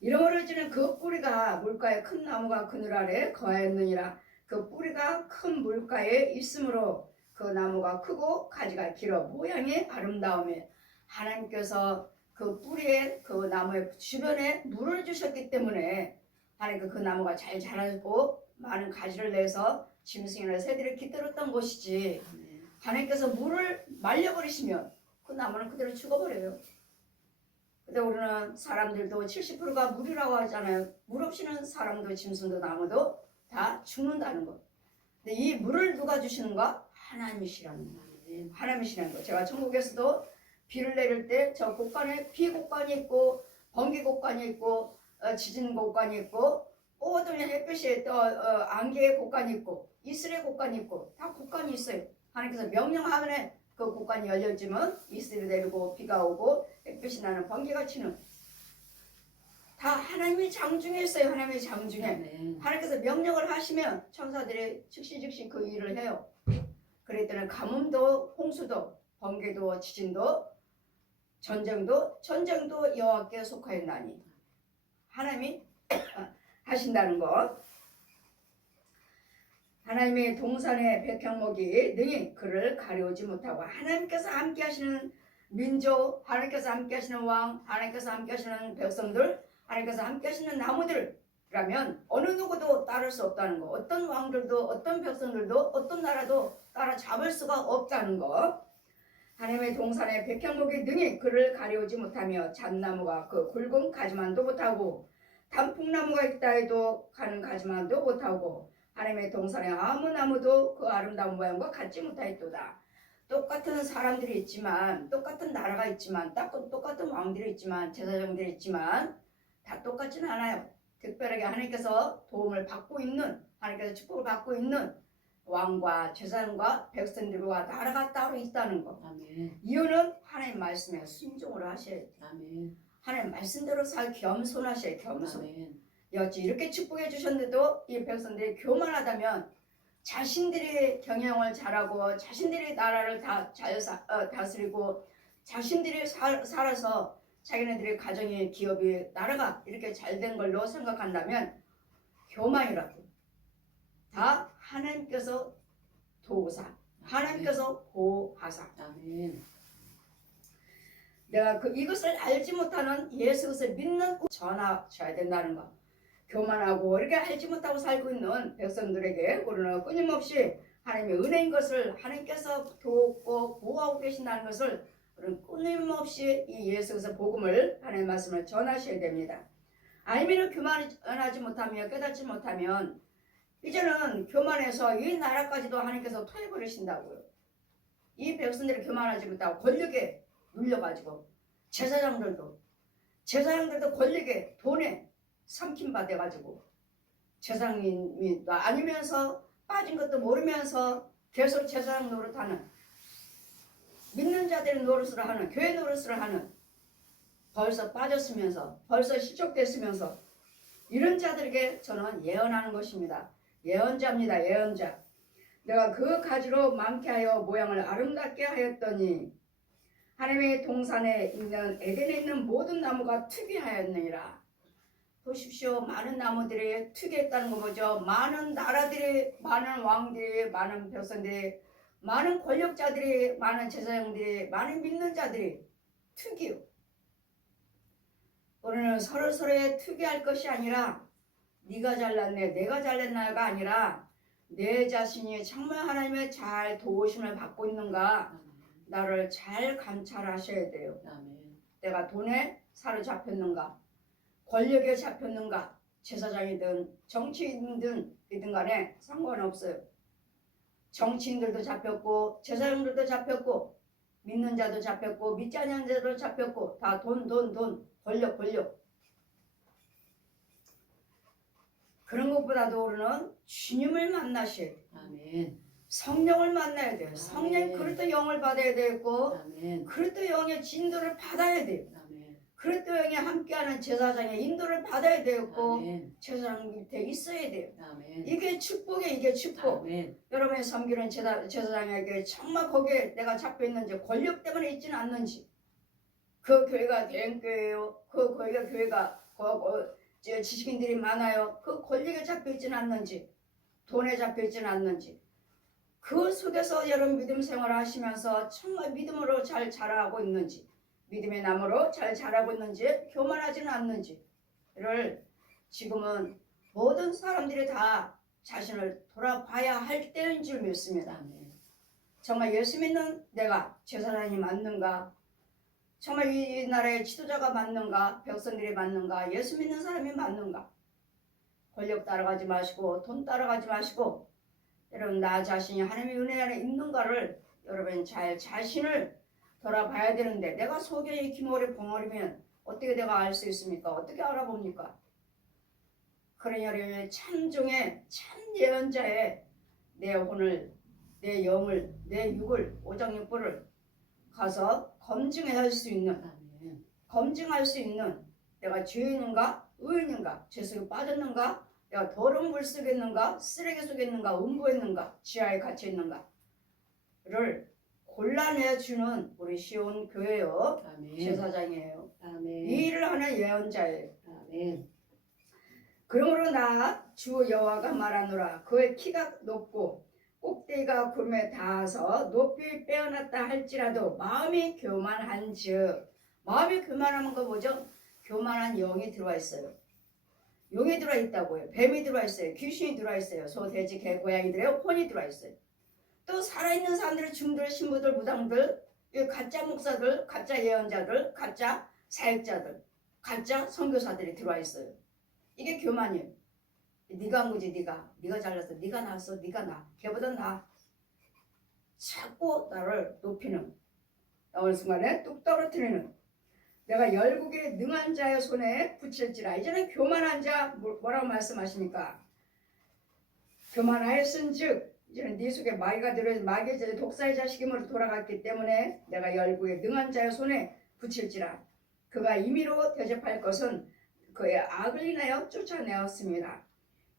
이러므로 지는 그 뿌리가 물가에 큰 나무가 그늘 아래 거하였느니라. 그 뿌리가 큰 물가에 있으므로 그 나무가 크고 가지가 길어 모양이 아름다우며 하나님께서 그 뿌리에 그 나무의 주변에 물을 주셨기 때문에 하나님께 그 나무가 잘 자라고 많은 가지를 내서 짐승이나 새들이 깃들었던 곳이지 하나님께서 물을 말려버리시면 그 나무는 그대로 죽어버려요. 근데 우리는 사람들도 70%가 물이라고 하잖아요. 물 없이는 사람도 짐승도 나무도 다 죽는다는 것. 근데 이 물을 누가 주시는가? 하나님이시라는 거. 하나님이시라는 거. 제가 천국에서도 비를 내릴 때 저 곳간에 비 곳간이 있고 번개 곳간이 있고 지진 곳간이 있고 모든 햇빛에 또 안개의 곳간이 있고 이슬의 곳간이 있고 다 곳간이 있어요. 하나님께서 명령하면 그 곳간이 열려지면 이슬이 내리고 비가 오고 햇빛이 나는 번개가 치는 다 하나님의 장중에 있어요. 하나님의 장중에 하나님께서 명령을 하시면 천사들이 즉시 그 일을 해요. 그랬더니 가뭄도 홍수도 번개도 지진도 전쟁도 여호와께 속하였나니 하나님이 하신다는 것. 하나님의 동산의 백향목이 능히 그를 가려오지 못하고 하나님께서 함께 하시는 민족, 하나님께서 함께 하시는 왕, 하나님께서 함께 하시는 백성들, 하나님께서 함께 하시는 나무들이라면 어느 누구도 따를 수 없다는 것. 어떤 왕들도 어떤 백성들도 어떤 나라도 따라잡을 수가 없다는 것. 하나님의 동산의 백향목이 능히 그를 가려오지 못하며 잣나무가 그 굵은 가지만도 못하고 단풍나무가 있다 해도 가는 가지만도 못하고 하나님의 동산의 아무 나무도 그 아름다운 모양과 같지 못하였도다. 똑같은 사람들이 있지만 똑같은 나라가 있지만 똑같은 왕들이 있지만 제사장들이 있지만 다 똑같지는 않아요. 특별하게 하나님께서 도움을 받고 있는 하나님께서 축복을 받고 있는 왕과 제사장과 백성들과 나라가 따로 있다는 것. 아멘. 이유는 하나님 말씀에 순종을 하셔야 돼요. 아멘. 하나님 말씀대로 살 겸손하셔야 겸손. 아멘. 여지 이렇게 축복해 주셨는데도 이 백성들이 교만하다면 자신들이 경영을 잘하고 자신들이 나라를 잘 다스리고 자신들이 살아서 자기네들의 가정이 기업이 나라가 이렇게 잘 된 걸로 생각한다면 교만이라고. 다 하나님께서 도우사, 하나님께서 보호하사. 아멘. 내가 이것을 알지 못하는 예수 그리스도를 믿는 전하셔야 된다는 거. 교만하고 이렇게 알지 못하고 살고 있는 백성들에게 우리는 끊임없이 하나님의 은혜인 것을 하나님께서 돕고 보호하고 계신다는 것을 우리는 끊임없이 이 예수 그리스도 복음을 하나님의 말씀을 전하셔야 됩니다. 아니면 교만하지 못하며 깨닫지 못하면 이제는 교만해서 이 나라까지도 하나님께서 토해버리신다고요. 이 백성들이 교만하지 못하고 권력에 눌려가지고 제사장들도 권력에 돈에 삼킴 받아가지고 제사장님이 아니면서 빠진 것도 모르면서 계속 제사장 노릇하는 믿는 자들의 노릇을 하는 교회 노릇을 하는 벌써 빠졌으면서 벌써 실족됐으면서 이런 자들에게 저는 예언하는 것입니다. 예언자입니다. 예언자. 내가 그 가지로 많게 하여 모양을 아름답게 하였더니 하나님의 동산에 있는 에덴에 있는 모든 나무가 특이하였느니라. 보십시오. 많은 나무들이 특이했다는 거 보죠. 많은 나라들이, 많은 왕들이, 많은 백성들이, 많은 권력자들이, 많은 제사장들이, 많은 믿는 자들이 특이요. 우리는 서로서로의 특이할 것이 아니라 네가 잘났네, 내가 잘났나가 아니라 내 자신이 정말 하나님의 잘 도우심을 받고 있는가 나를 잘 감찰하셔야 돼요. 내가 돈에 사로잡혔는가, 권력에 잡혔는가, 제사장이든 정치인이든 간에 상관없어요. 정치인들도 잡혔고 제사장들도 잡혔고 믿는 자도 잡혔고 믿지 않는 자도 잡혔고 다 돈, 권력. 그런 것보다도 우리는 주님을 만나셔야 돼요. 아멘. 성령을 만나야 돼요. 성령 그리스도 영을 받아야 되고 그리스도 영의 진도를 받아야 돼요. 그리스도 영에 함께하는 제사장의 인도를 받아야 되고 제사장 밑에 있어야 돼요. 이게 축복이에요. 이게 축복. 여러분이 섬기는 제사장에게 정말 거기에 내가 잡혀있는지 권력 때문에 있지는 않는지 그 교회가 대형 교회예요. 그 교회가 지식인들이 많아요. 그 권력에 잡혀있지는 않는지 돈에 잡혀있지는 않는지 그 속에서 여러분 믿음 생활을 하시면서 정말 믿음으로 잘 자라고 있는지 믿음의 나무로 잘 자라고 있는지 교만하지는 않는지를 지금은 모든 사람들이 다 자신을 돌아봐야 할 때인 줄 믿습니다. 정말 예수 믿는 내가 제사장이 맞는가, 정말 이 나라의 지도자가 맞는가, 백성들이 맞는가, 예수 믿는 사람이 맞는가. 권력 따라가지 마시고 돈 따라가지 마시고 여러분 나 자신이 하나님의 은혜 안에 있는가를 여러분 잘 자신을 돌아봐야 되는데 내가 속에 익히머리 벙어리면 어떻게 내가 알 수 있습니까? 어떻게 알아봅니까? 그러니 여러분 참종의 참 예언자의 내 혼을, 내 영을, 내 육을, 오장육부를 가서 검증할 수 있는 내가 죄인인가 의인인가 죄속에 빠졌는가 내가 더러운 물 속에 있는가 쓰레기 속에 있는가 음부에 있는가 지하에 갇혀 있는가를 골라내주는 우리 시온 교회요. 제사장이에요. 이 일을 하는 예언자예요. 그러므로 나 주 여호와가 말하노라. 그의 키가 높고 꼭대기가 구름에 닿아서 높이 빼어났다 할지라도 마음이 교만한즉 마음이 교만하면 거 뭐죠? 교만한 영이 들어와 있어요. 용이 들어와 있다고요. 뱀이 들어와 있어요. 귀신이 들어와 있어요. 소, 돼지, 개, 고양이들의 혼이 들어와 있어요. 또 살아있는 사람들의 중들, 신부들, 무당들, 가짜 목사들, 가짜 예언자들, 가짜 사역자들, 가짜 선교사들이 들어와 있어요. 이게 교만이에요. 네가 한 거지. 네가 잘났어. 네가 나았어. 네가 나. 걔보다 나. 자꾸 나를 높이는 어느 순간에 뚝 떨어뜨리는 내가 열국에 능한 자의 손에 붙일지라. 이제는 교만한 자 뭐라고 말씀하십니까? 교만하였은즉 이제는 네 속에 마귀가 들어서 마귀의 독사의 자식임으로 돌아갔기 때문에 내가 열국에 능한 자의 손에 붙일지라. 그가 임의로 대접할 것은 그의 악을 인하여 쫓아내었습니다.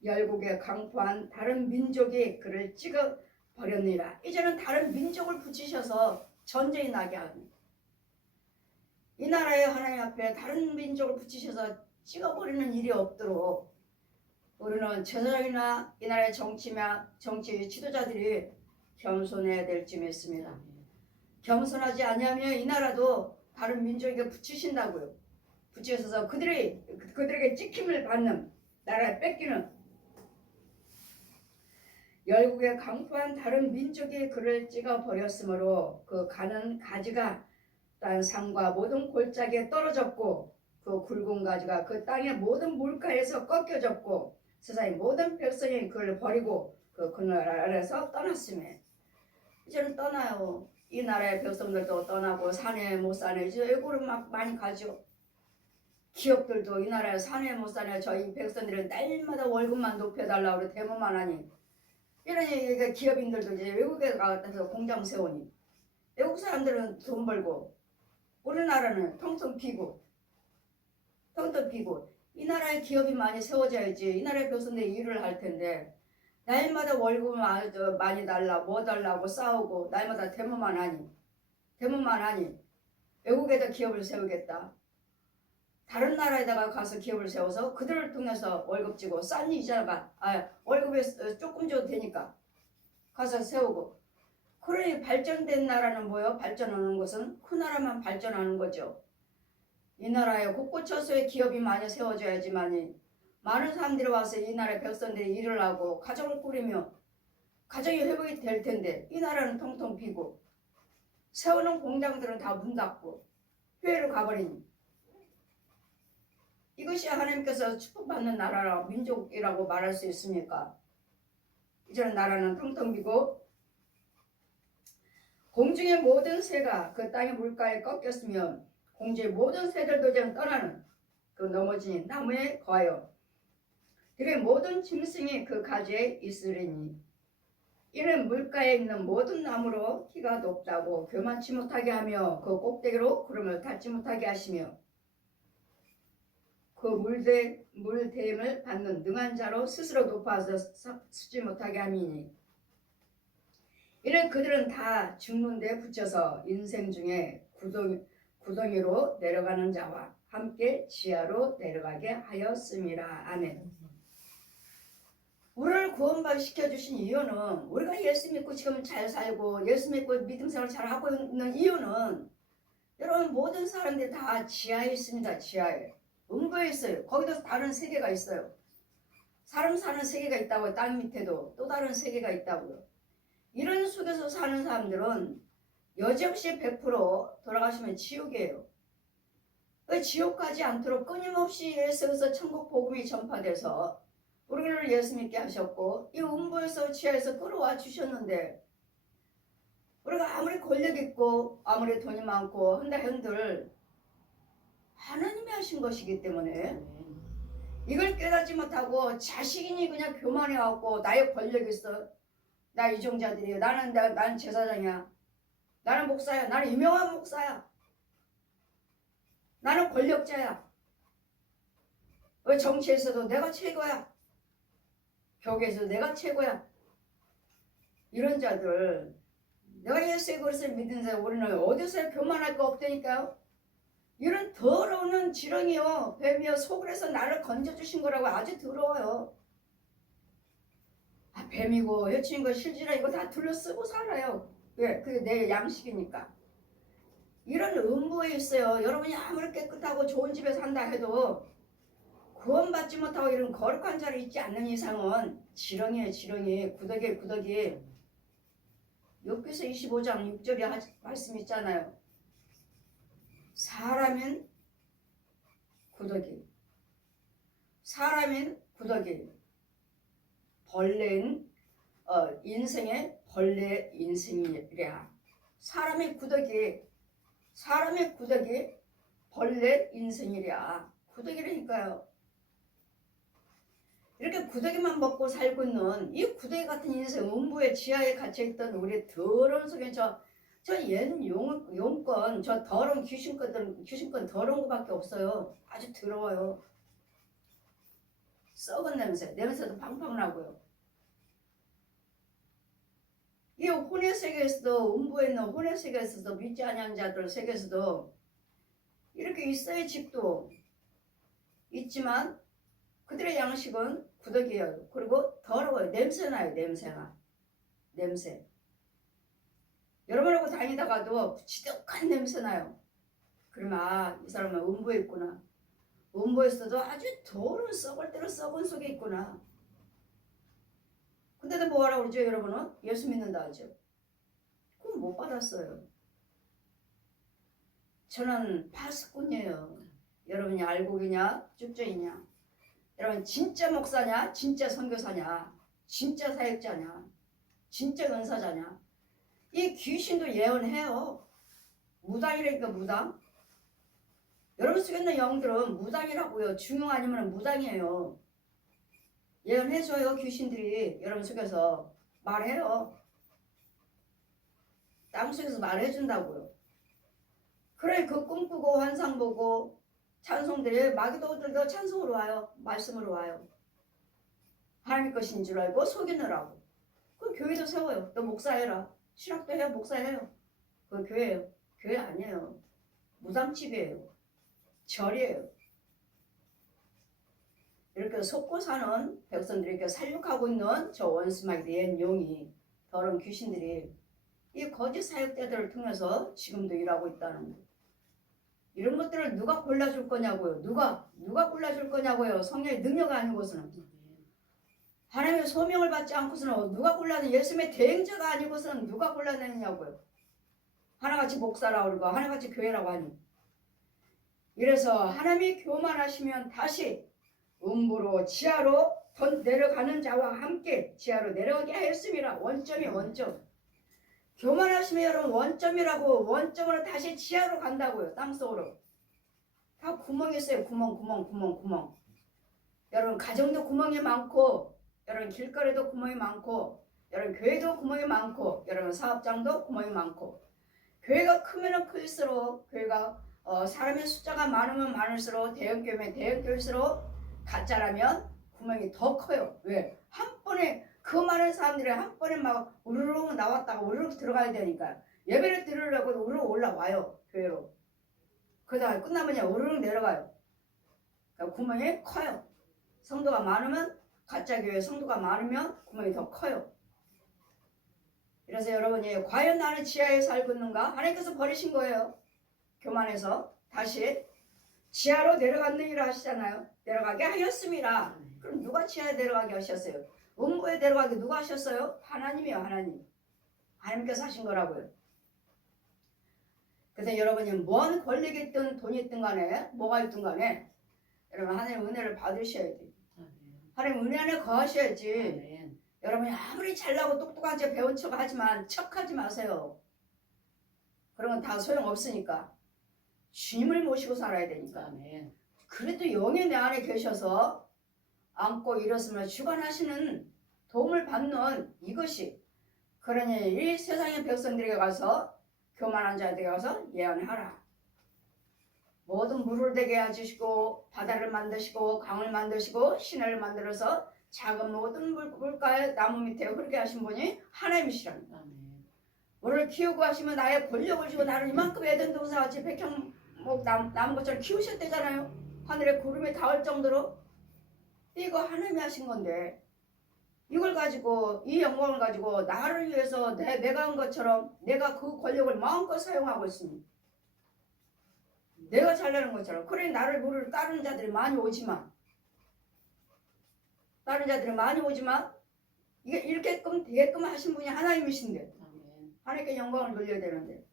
열국에 강포한 다른 민족이 그를 찍어 버렸느니라. 이제는 다른 민족을 붙이셔서 전쟁이 나게 하니 이 나라의 하나님 앞에 다른 민족을 붙이셔서 찍어버리는 일이 없도록 우리는 제사장이나 이 나라의 정치나 정치 지도자들이 겸손해야 될 쯤에 있습니다. 겸손하지 아니하면 이 나라도 다른 민족에게 붙이신다고요. 붙이셔서 그들에게 찍힘을 받는, 나라에 뺏기는, 열국에 강포한 다른 민족이 그를 찍어 버렸으므로 그 가는 가지가 땅 상과 모든 골짜기에 떨어졌고 그 굵은 가지가 그 땅의 모든 물가에서 꺾여졌고 세상의 모든 백성이 그를 버리고 그 그늘 아래서 떠났으며 이제는 떠나요. 이 나라의 백성들도 떠나고 사내 못 사네. 이제 외국으로 막 많이 가죠. 기업들도 이 나라에 사내 못 사네. 저희 백성들은 날마다 월급만 높여달라고 그래 대모만 하니 이런 얘기가 기업인들도 이제 외국에 가서 공장 세우니 외국 사람들은 돈 벌고 우리나라는 텅텅 비고 이 나라의 기업이 많이 세워져야지 이 나라의 백성들이 일을 할 텐데 날마다 월급을 많이 달라 뭐 달라고 싸우고 날마다 대모만 하니 외국에다 기업을 세우겠다. 다른 나라에다가 가서 기업을 세워서 그들을 통해서 월급 주고 싼 이자가 월급에 조금 줘도 되니까 가서 세우고 그러니 발전된 나라는 뭐요? 발전하는 것은 그 나라만 발전하는 거죠. 이 나라에 곳곳처소에 기업이 많이 세워져야지만이 많은 사람들이 와서 이 나라의 백성들이 일을 하고 가정을 꾸리며 가정이 회복이 될 텐데 이 나라는 텅텅 비고 세우는 공장들은 다 문 닫고 해외로 가버리니 이것이 하나님께서 축복받는 나라라 민족이라고 말할 수 있습니까? 이제는 나라는 텅텅 비고 공중의 모든 새가 그 땅의 물가에 꺾였으며 공중의 모든 새들도 이제는 떠나는 그 넘어진 나무에 거하여 들의 모든 짐승이 그 가지에 있으리니 이는 물가에 있는 모든 나무로 키가 높다고 교만치 못하게 하며 그 꼭대기로 구름을 닿지 못하게 하시며 그 물대임을 받는 능한 자로 스스로 높아서 서지 못하게 함이니 이는 그들은 다 죽는 데 붙여서 인생 중에 구덩이로 내려가는 자와 함께 지하로 내려가게 하였음이라. 아멘. 우리를 구원시켜 주신 이유는 우리가 예수 믿고 지금 잘 살고 예수 믿고 믿음 생활 잘 하고 있는 이유는 여러분 모든 사람들이 다 지하에 있습니다. 지하에. 음부에 있어요. 거기도 다른 세계가 있어요. 사람 사는 세계가 있다고요. 땅 밑에도 또 다른 세계가 있다고요. 이런 속에서 사는 사람들은 여지없이 100% 돌아가시면 지옥이에요. 왜 지옥 가지 않도록 끊임없이 예수에서 천국 복음이 전파돼서 우리를 예수 믿게 하셨고 이 음부에서 지하에서 끌어와 주셨는데 우리가 아무리 권력 있고 아무리 돈이 많고 한다 한들 하나님이 하신 것이기 때문에 이걸 깨닫지 못하고 자식이니 그냥 교만해갖고 나의 권력이 있어. 나 이종자들이야. 나는 제사장이야. 나는 목사야. 나는 유명한 목사야. 나는 권력자야. 왜 정치에서도 내가 최고야. 교계에서도 내가 최고야. 이런 자들 내가 예수의 그릇을 믿는 자들 우리는 어디서 교만할 거 없다니까요. 이런 더러운 지렁이요 뱀이요 속을에서 나를 건져주신 거라고 아주 더러워요. 뱀이고 여친이고 실지라 이거 다 둘러쓰고 살아요. 왜? 그게 내 양식이니까. 이런 음부에 있어요. 여러분이 아무리 깨끗하고 좋은 집에 산다 해도 구원받지 못하고 이런 거룩한 자리 있지 않는 이상은 지렁이에요. 지렁이. 구더기. 욥기서 25장 6절에 말씀 있잖아요. 사람인 구더기, 벌레인 인생의 벌레 인생이랴. 사람의 구더기, 벌레 인생이랴. 구더기라니까요. 이렇게 구더기만 먹고 살고 있는 이 구더기 같은 인생, 음부의 지하에 갇혀있던 우리 더러운 속에 저 옛 용권, 저 더러운 귀신권 더러운 것밖에 없어요. 아주 더러워요. 썩은 냄새도 팡팡 나고요. 이 혼의 세계에서도 음부에 있는 혼의 세계에서도 믿지 아니하는 자들 세계에서도 이렇게 있어야 집도 있지만 그들의 양식은 구더기예요. 그리고 더러워요. 냄새나요. 냄새. 여러분하고 다니다가도 지독한 냄새나요. 그러면 이 사람은 음부에 있구나. 음부에서도 아주 더러운 썩을 대로 썩은 속에 있구나. 근데도 뭐하라고 그러죠? 여러분은 예수 믿는다 하죠. 그건 못 받았어요. 저는 파수꾼이에요. 여러분이 알곡이냐 쭉정이냐. 여러분 진짜 목사냐 진짜 선교사냐 진짜 사역자냐 진짜 은사자냐. 이 귀신도 예언해요. 무당이라니까 무당. 여러분 속에 있는 영들은 무당이라고요. 중용 아니면 무당이에요. 예언해줘요. 귀신들이 여러분 속에서 말해요. 땅속에서 말해준다고요. 그래 그 꿈꾸고 환상 보고 찬송들이 마귀도들도 찬송으로 와요. 말씀으로 와요. 하나님 것인 줄 알고 속이느라고. 그 교회도 세워요. 너 목사해라. 신학도 해요. 목사해요. 그 교회예요. 교회 아니에요. 무당집이에요. 절이에요. 이렇게 속고 사는 백성들이 이렇게 살육하고 있는 저 원수마귀 옛 용이 더러운 귀신들이 이 거짓 사역자들을 통해서 지금도 일하고 있다는 거. 이런 것들을 누가 골라줄 거냐고요. 누가 골라줄 거냐고요. 성령의 능력 아니고서는. 하나님의 소명을 받지 않고서는 누가 골라내. 예수님의 대행자가 아니고서는 누가 골라내느냐고요. 하나같이 목사라고 그러고 하나같이 교회라고 하니. 이래서 하나님이 교만하시면 다시 음부로 지하로 내려가는 자와 함께 지하로 내려가게 하였습니다. 원점이 원점. 교만하시면 여러분 원점이라고. 원점으로 다시 지하로 간다고요. 땅속으로. 다 구멍이 있어요. 구멍. 여러분 가정도 구멍이 많고 여러분 길거리도 구멍이 많고 여러분 교회도 구멍이 많고 여러분 사업장도 구멍이 많고 교회가 크면 클수록 교회가 사람의 숫자가 많으면 많을수록 대형교회일수록 가짜라면 구멍이 더 커요. 왜? 한 번에 그 많은 사람들이 한 번에 막 우르르 나왔다가 우르르 들어가야 되니까 예배를 드리려고 우르르 올라와요. 교회로. 그러다가 끝나면 우르르 내려가요. 그러니까 구멍이 커요. 성도가 많으면 가짜교회 성도가 많으면 구멍이 더 커요. 그래서 여러분이 과연 나는 지하에 살고 있는가? 하나님께서 버리신 거예요. 교만해서 다시 지하로 내려갔느니라 하시잖아요. 내려가게 하였습니다. 그럼 누가 지하에 내려가게 하셨어요? 음부에 내려가게 누가 하셨어요? 하나님이요. 하나님께서 하신 거라고요. 그래서 여러분이 뭔 권력이 있든 돈이 있든 간에 뭐가 있든 간에 여러분 하나님의 은혜를 받으셔야 돼요. 하나님 은혜 안에 거하셔야지. 여러분이 아무리 잘나고 똑똑한 척 배운 척 하지만 척하지 마세요. 그런 건 다 소용없으니까. 주님을 모시고 살아야 되니까. 그래도 영이 내 안에 계셔서 안고 일었으면 주관하시는 도움을 받는 이것이. 그러니 이 세상의 백성들에게 가서 교만한 자들에게 가서 예언하라. 모든 물을 되게 해주시고 바다를 만드시고 강을 만드시고 시내를 만들어서 작은 모든 물가에 나무 밑에 흐르게 하신 분이 하나님이시랍니다. 물을 키우고 하시면 나의 권력을 주고 나를 이만큼 에덴 동산같이 백향목 나무 것처럼 키우셨대잖아요. 하늘에 구름이 닿을 정도로. 이거 하나님이 하신 건데 이걸 가지고 이 영광을 가지고 나를 위해서 내가 한 것처럼 내가 그 권력을 마음껏 사용하고 있으니 내가 잘나는 것처럼. 그래 나를 물을 따르는 자들이 많이 오지만 이게 이렇게끔 되게끔 하신 분이 하나님이신데 하나님께 영광을 돌려야 되는데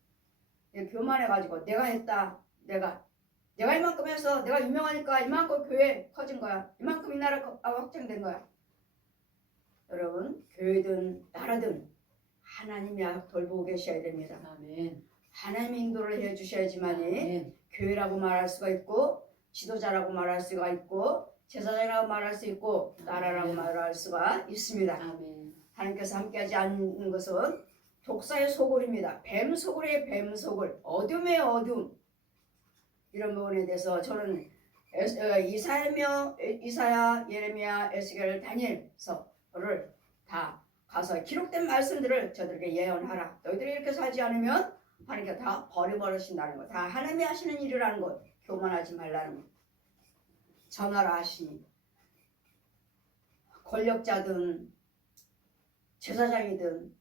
교만해가지고 내가 했다. 내가 이만큼 해서 내가 유명하니까 이만큼 교회 커진 거야. 이만큼 이 나라 확장된 거야. 여러분 교회든 나라든 하나님이 돌보고 계셔야 됩니다. 하나님이 인도를 해주셔야지만이 교회라고 말할 수가 있고 지도자라고 말할 수가 있고 제사장이라고 말할 수 있고 나라라고 말할 수가 있습니다. 하나님께서 함께하지 않는 것은 독사의 소굴입니다. 뱀 소굴이에요. 뱀 소굴. 어둠의 어둠. 이런 부분에 대해서 저는 이사야, 예레미야, 에스겔, 다니엘서를 다 가서 기록된 말씀들을 저들에게 예언하라. 너희들이 이렇게 살지 않으면 하나님께 다 버려버리신다는 것. 다 하나님이 하시는 일이라는 것. 교만하지 말라는 것. 전하라 하시니 권력자든 제사장이든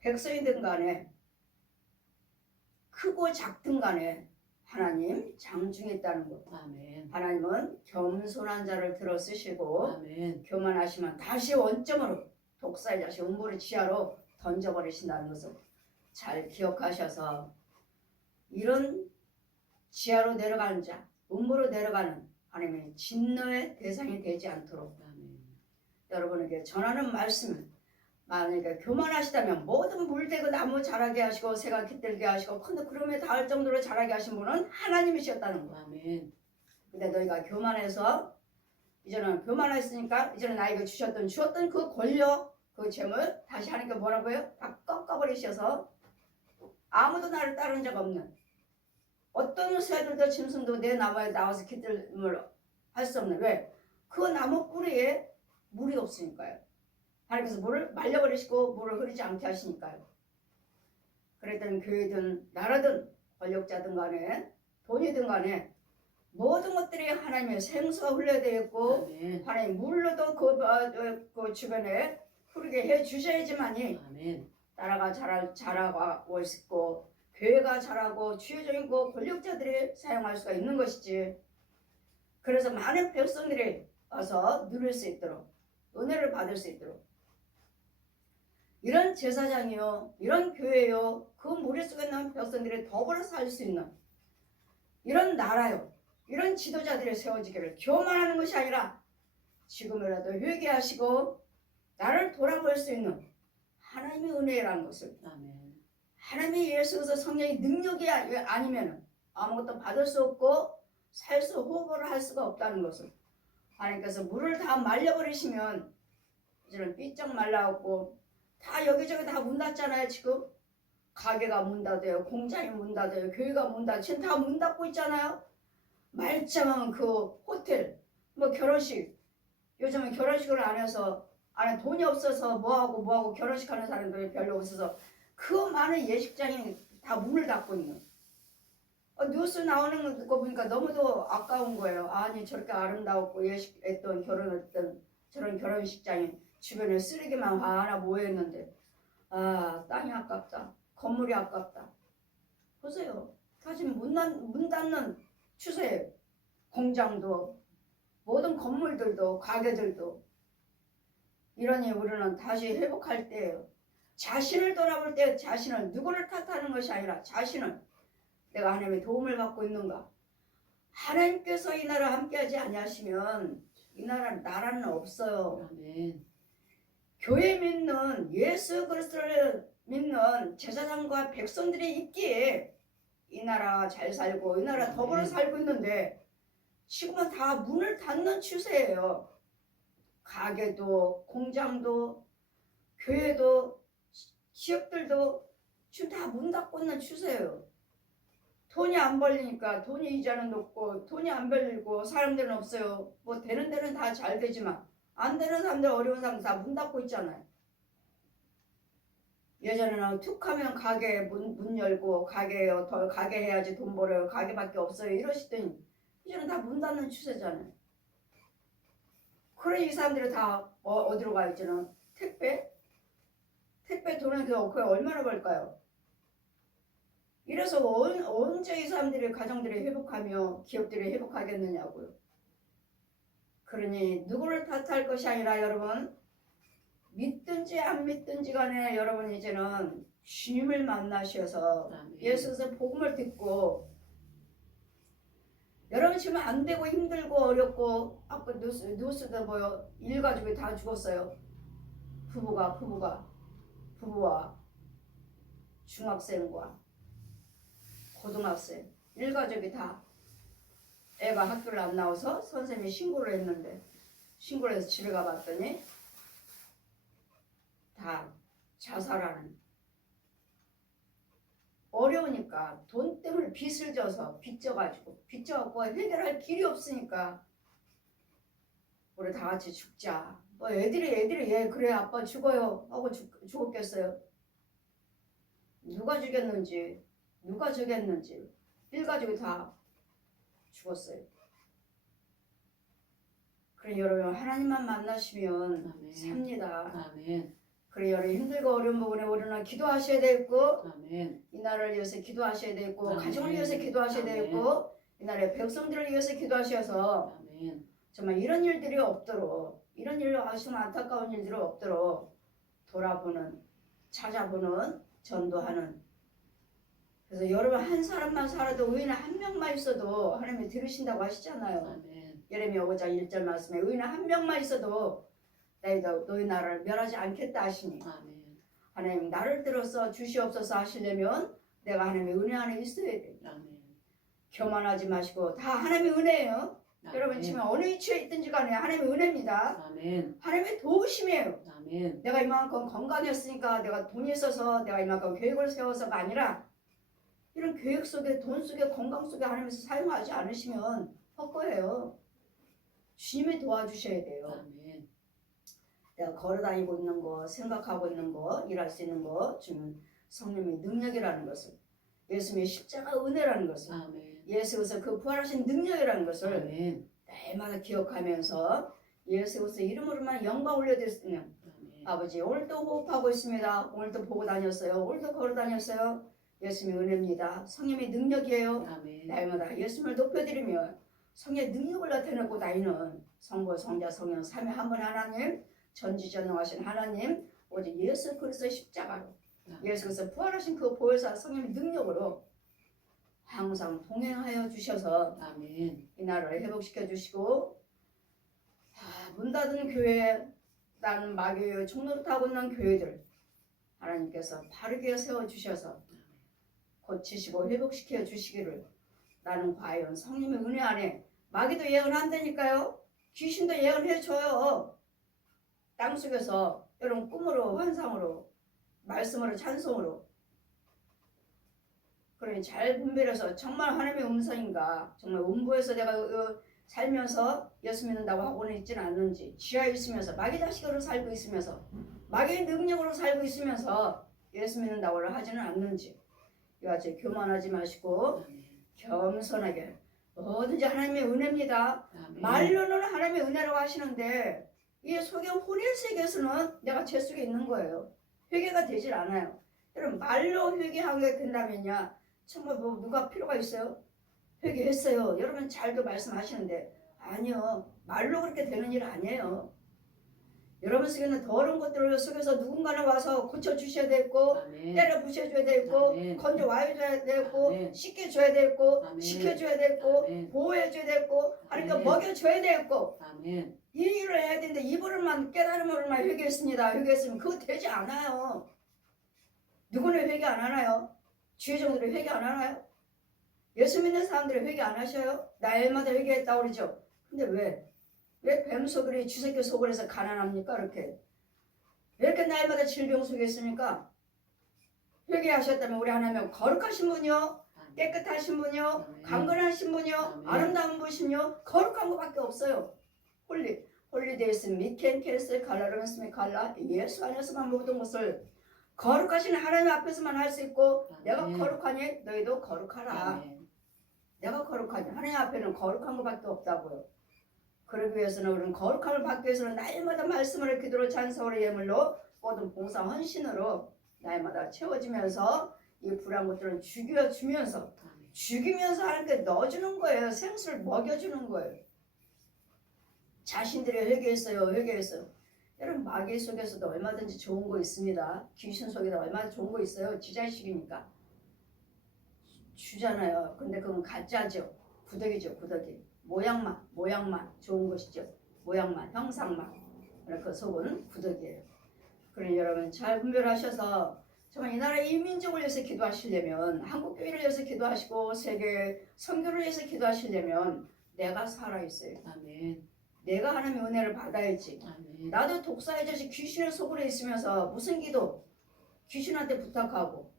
백성이든 간에 크고 작든 간에 하나님 장중에 있다는 것. 아멘. 하나님은 겸손한 자를 들어 쓰시고 아멘. 교만하시면 다시 원점으로 독사의 자식 음부의 지하로 던져버리신다는 것을 잘 기억하셔서 이런 지하로 내려가는 자, 음부로 내려가는 하나님의 진노의 대상이 되지 않도록 아멘. 여러분에게 전하는 말씀은 만약에 교만하시다면 모든 물대고 나무 자라게 하시고 새가 깃들게 하시고 큰 구름에 닿을 정도로 자라게 하신 분은 하나님이셨다는 거야. 아멘. 근데 너희가 교만해서 이제는 교만했으니까 이제는 나에게 주었던 그 권력 그 재물 다시 하니까 뭐라고요? 다 꺾어버리셔서 아무도 나를 따르는 자가 없는 어떤 새들도 짐승도 내 나무에 나와서 깃들을 할 수 없는 왜? 그 나무 뿌리에 물이 없으니까요. 하나님께서 물을 말려버리시고 물을 흐르지 않게 하시니까요. 그랬더니 교회든 나라든 권력자든 간에 돈이든 간에 모든 것들이 하나님의 생수가 흘러되어 있고 아멘. 하나님 물로도 그 주변에 흐르게 해 주셔야지만이 아멘. 나라가 자라고 있고 교회가 자라고 주요적이고 권력자들이 사용할 수가 있는 것이지. 그래서 많은 백성들이 와서 누릴 수 있도록 은혜를 받을 수 있도록 이런 제사장이요 이런 교회요 그 무리 속에 있는 백성들이 더불어 살 수 있는 이런 나라요 이런 지도자들이 세워지기를 교만하는 것이 아니라 지금이라도 회개하시고 나를 돌아볼 수 있는 하나님의 은혜라는 것을 아멘. 하나님의 예수께서 성령의 능력이 아니면 아무것도 받을 수 없고 살 수 호흡을 할 수가 없다는 것을 하나님께서 물을 다 말려버리시면 이제는 삐쩍 말라갖고 다 여기저기 다 문 닫잖아요. 지금 가게가 문 닫아요, 공장이 문 닫아요, 교회가 문 닫아요. 지금 다 문 닫고 있잖아요. 말짱한 그 호텔 뭐 결혼식 요즘은 결혼식을 안 해서 안에 돈이 없어서 뭐하고 결혼식 하는 사람들이 별로 없어서 그 많은 예식장이 다 문을 닫고 있는 뉴스 나오는 거 보니까 너무도 아까운 거예요. 아니 저렇게 아름다웠고 예식했던 결혼했던 저런 결혼식장이 주변에 쓰레기만 하나 모여있는데 아 땅이 아깝다 건물이 아깝다 보세요. 다 지금 문 닫는 추세예요. 공장도 모든 건물들도 가게들도 이러니 우리는 다시 회복할 때예요. 자신을 돌아볼 때 자신을 누구를 탓하는 것이 아니라 자신을 내가 하나님의 도움을 받고 있는가. 하나님께서 이 나라 함께하지 아니하시면 이 나라는 없어요. 아멘. 교회 믿는 예수 그리스도를 믿는 제사장과 백성들이 있기에 이 나라 잘 살고 이 나라 더불어 살고 있는데 지금은 다 문을 닫는 추세예요. 가게도 공장도 교회도 기업들도 지금 다 문 닫고 있는 추세예요. 돈이 안 벌리니까 돈이 이자는 높고 돈이 안 벌리고 사람들은 없어요. 뭐 되는 데는 다 잘 되지만 안 되는 사람들 어려운 사람들 다 문 닫고 있잖아요. 예전에는 툭 하면 가게 문 열고 가게요 가게 해야지 돈 벌어요 가게밖에 없어요 이러시더니 이제는 다 문 닫는 추세잖아요. 그래 이 사람들이 다 어디로 가요 이제는 택배 돈은 그게 얼마나 벌까요? 이래서 언제 이 사람들이 가정들이 회복하며 기업들이 회복하겠느냐고요. 그러니 누구를 탓할 것이 아니라 여러분 믿든지 안 믿든지 간에 여러분 이제는 주님을 만나셔서 예수께서 복음을 듣고 여러분 지금 안 되고 힘들고 어렵고 아까 뉴스도 뭐요 일가족이 다 죽었어요. 부부와 중학생과 고등학생 일가족이 다 애가 학교를 안 나와서 선생님이 신고를 했는데 신고를 해서 집에 가봤더니 다 자살하는 어려우니까 돈 때문에 빚을 져서 빚져갖고 해결할 길이 없으니까 우리 다 같이 죽자. 뭐 애들이 얘 그래 아빠 죽어요 하고 죽었겠어요? 누가 죽였는지 일가족이 다 죽었어요. 그래 여러분 하나님만 만나시면 아멘. 삽니다. 아멘. 그래 여러분 힘들고 어려운 부분에 우리는 기도하셔야 되고 아멘. 이 나라를 위해서 기도하셔야 되고 아멘. 가정을 위해서 기도하셔야 아멘. 되고 이 나라의 백성들을 위해서 기도하셔서 아멘. 정말 이런 일들이 없도록 이런 일로 아쉬운 안타까운 일들이 없도록 돌아보는 찾아보는 전도하는 그래서 여러분 한 사람만 살아도 의인 한 명만 있어도 하나님이 들으신다고 하시잖아요. 아멘. 예레미야 5장 1절 말씀에 의인 한 명만 있어도 너희 나라를 멸하지 않겠다 하시니 아멘. 하나님 나를 들어서 주시옵소서 하시려면 내가 하나님의 은혜 안에 있어야 돼. 아멘. 교만하지 마시고 다 하나님의 은혜예요. 아멘. 여러분 지금 어느 위치에 있든지 간에 하나님의 은혜입니다. 아멘. 하나님의 도우심이에요. 아멘. 내가 이만큼 건강했으니까 내가 돈이 있어서 내가 이만큼 계획을 세워서가 아니라 이런 계획 속에 돈 속에 건강 속에 하나님께서 사용하지 않으시면 헛거예요. 주님이 도와주셔야 돼요. 아멘. 내가 걸어다니고 있는 거 생각하고 있는 거 일할 수 있는 거 주는 성령의 능력이라는 것을 예수님의 십자가 은혜라는 것을 아멘. 예수께서 그 부활하신 능력이라는 것을 아멘. 날마다 기억하면서 예수께서 이름으로만 영광 올려드릴 수 있는 아멘. 아버지 오늘도 호흡하고 있습니다. 오늘도 보고 다녔어요. 오늘도 걸어 다녔어요. 예수님의 은혜입니다. 성령의 능력이에요. 아멘. 날마다 예수님을 높여드리며 성령의 능력을 나타내고 다니는 성부, 성자, 성령, 삼위 한 분 하나님 전지전능하신 하나님 오직 예수 그리스도의 십자가로 예수께서 부활하신 그 보혜사 성령의 능력으로 항상 동행하여 주셔서 아멘. 이 나라를 회복시켜 주시고 문 닫은 교회 나는 마귀의 총노릇하고 있는 교회들 하나님께서 바르게 세워주셔서 고치시고 회복시켜 주시기를 나는 과연 성령의 은혜 안에 마귀도 예언한다니까요. 귀신도 예언해줘요. 땅속에서 여러분 꿈으로 환상으로 말씀으로 찬송으로 그러니 잘 분별해서 정말 하나님의 음성인가 정말 음부에서 내가 살면서 예수 믿는다고 하고는 있지는 않는지 지하에 있으면서 마귀 자식으로 살고 있으면서 마귀의 능력으로 살고 있으면서 예수 믿는다고 하지는 않는지 이같이 교만하지 마시고 겸손하게 뭐든지 하나님의 은혜입니다. 아멘. 말로는 하나님의 은혜라고 하시는데 이 속에 혼의 세계에서는 내가 죄 속에 있는 거예요. 회개가 되질 않아요. 여러분 말로 회개하게 된다면요 정말 뭐 누가 필요가 있어요? 회개했어요. 여러분 잘도 말씀하시는데 아니요. 말로 그렇게 되는 일 아니에요. 여러분 속에는 더러운 것들 속에서 누군가는 와서 고쳐주셔야 되고 아멘. 때려 부셔줘야 되고 아멘. 건져와줘야 되고 아멘. 씻겨줘야 되고 아멘. 지켜줘야 되고 아멘. 보호해줘야 되고 하니까 아멘. 먹여줘야 되고 아멘. 이 일을 해야 되는데 입으로만 깨달음으로만 회개했습니다. 회개했으면 그거 되지 않아요. 누구는 회개 안 하나요? 주의 종들이 회개 안 하나요? 예수 믿는 사람들이 회개 안 하셔요? 날마다 회개했다고 그러죠. 근데 왜 뱀 속을 쥐새끼 속을 해서 가난합니까? 이렇게 왜 이렇게 날마다 질병 속에 있습니까? 회개하셨다면 우리 하나님 거룩하신 분이요 깨끗하신 분이요 아멘. 강건하신 분이요 아멘. 아름다운 분이요 거룩한 것밖에 없어요. 홀리데이스 미켄 캔슬 갈라르면스미 갈라 예수 안에서만 모든 것을 거룩하신 하나님 앞에서만 할 수 있고 아멘. 내가 거룩하니 너희도 거룩하라. 아멘. 내가 거룩하니 하나님 앞에는 거룩한 것밖에 없다고요. 그러기 위해서는 우리는 거룩함을 받기 위해서는 날마다 말씀으로 기도로 찬송으로 예물로 모든 봉사 헌신으로 날마다 채워지면서 이 불안 것들을 죽여주면서 죽이면서 하나님께 넣어주는 거예요. 생수를 먹여주는 거예요. 자신들이 회개했어요. 여러분 마귀 속에서도 얼마든지 좋은 거 있습니다. 귀신 속에도 얼마나 좋은 거 있어요. 지 자식이니까 주잖아요. 근데 그건 가짜죠. 구더기죠. 구더기. 모양만 좋은 것이죠. 모양만 형상만. 그 속은 구더기예요. 그러니 여러분 잘 분별하셔서 정말 이 나라 이 민족을 위해서 기도하시려면 한국 교회를 위해서 기도하시고 세계 선교를 위해서 기도하시려면 내가 살아있어요. 아멘. 내가 하나님의 은혜를 받아야지. 아멘. 나도 독사의 자식 귀신의 속으로 있으면서 무슨 기도? 귀신한테 부탁하고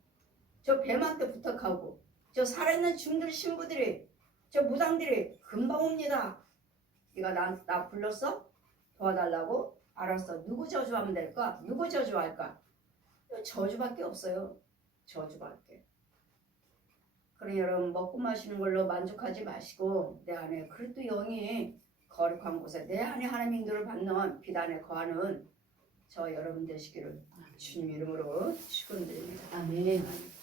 저 뱀한테 부탁하고 저 살아있는 중들 신부들이 저 무당들이 금방 옵니다. 네가 나 불렀어? 도와달라고? 알았어. 누구 저주하면 될까? 누구 저주할까? 저주밖에 없어요. 저주밖에. 그러니 여러분 먹고 마시는 걸로 만족하지 마시고 내 안에 그리스도 영이 거룩한 곳에 내 안에 하나님 인도를 받는 비단에 거하는 저 여러분 되시기를 주님 이름으로 축원드립니다. 아멘.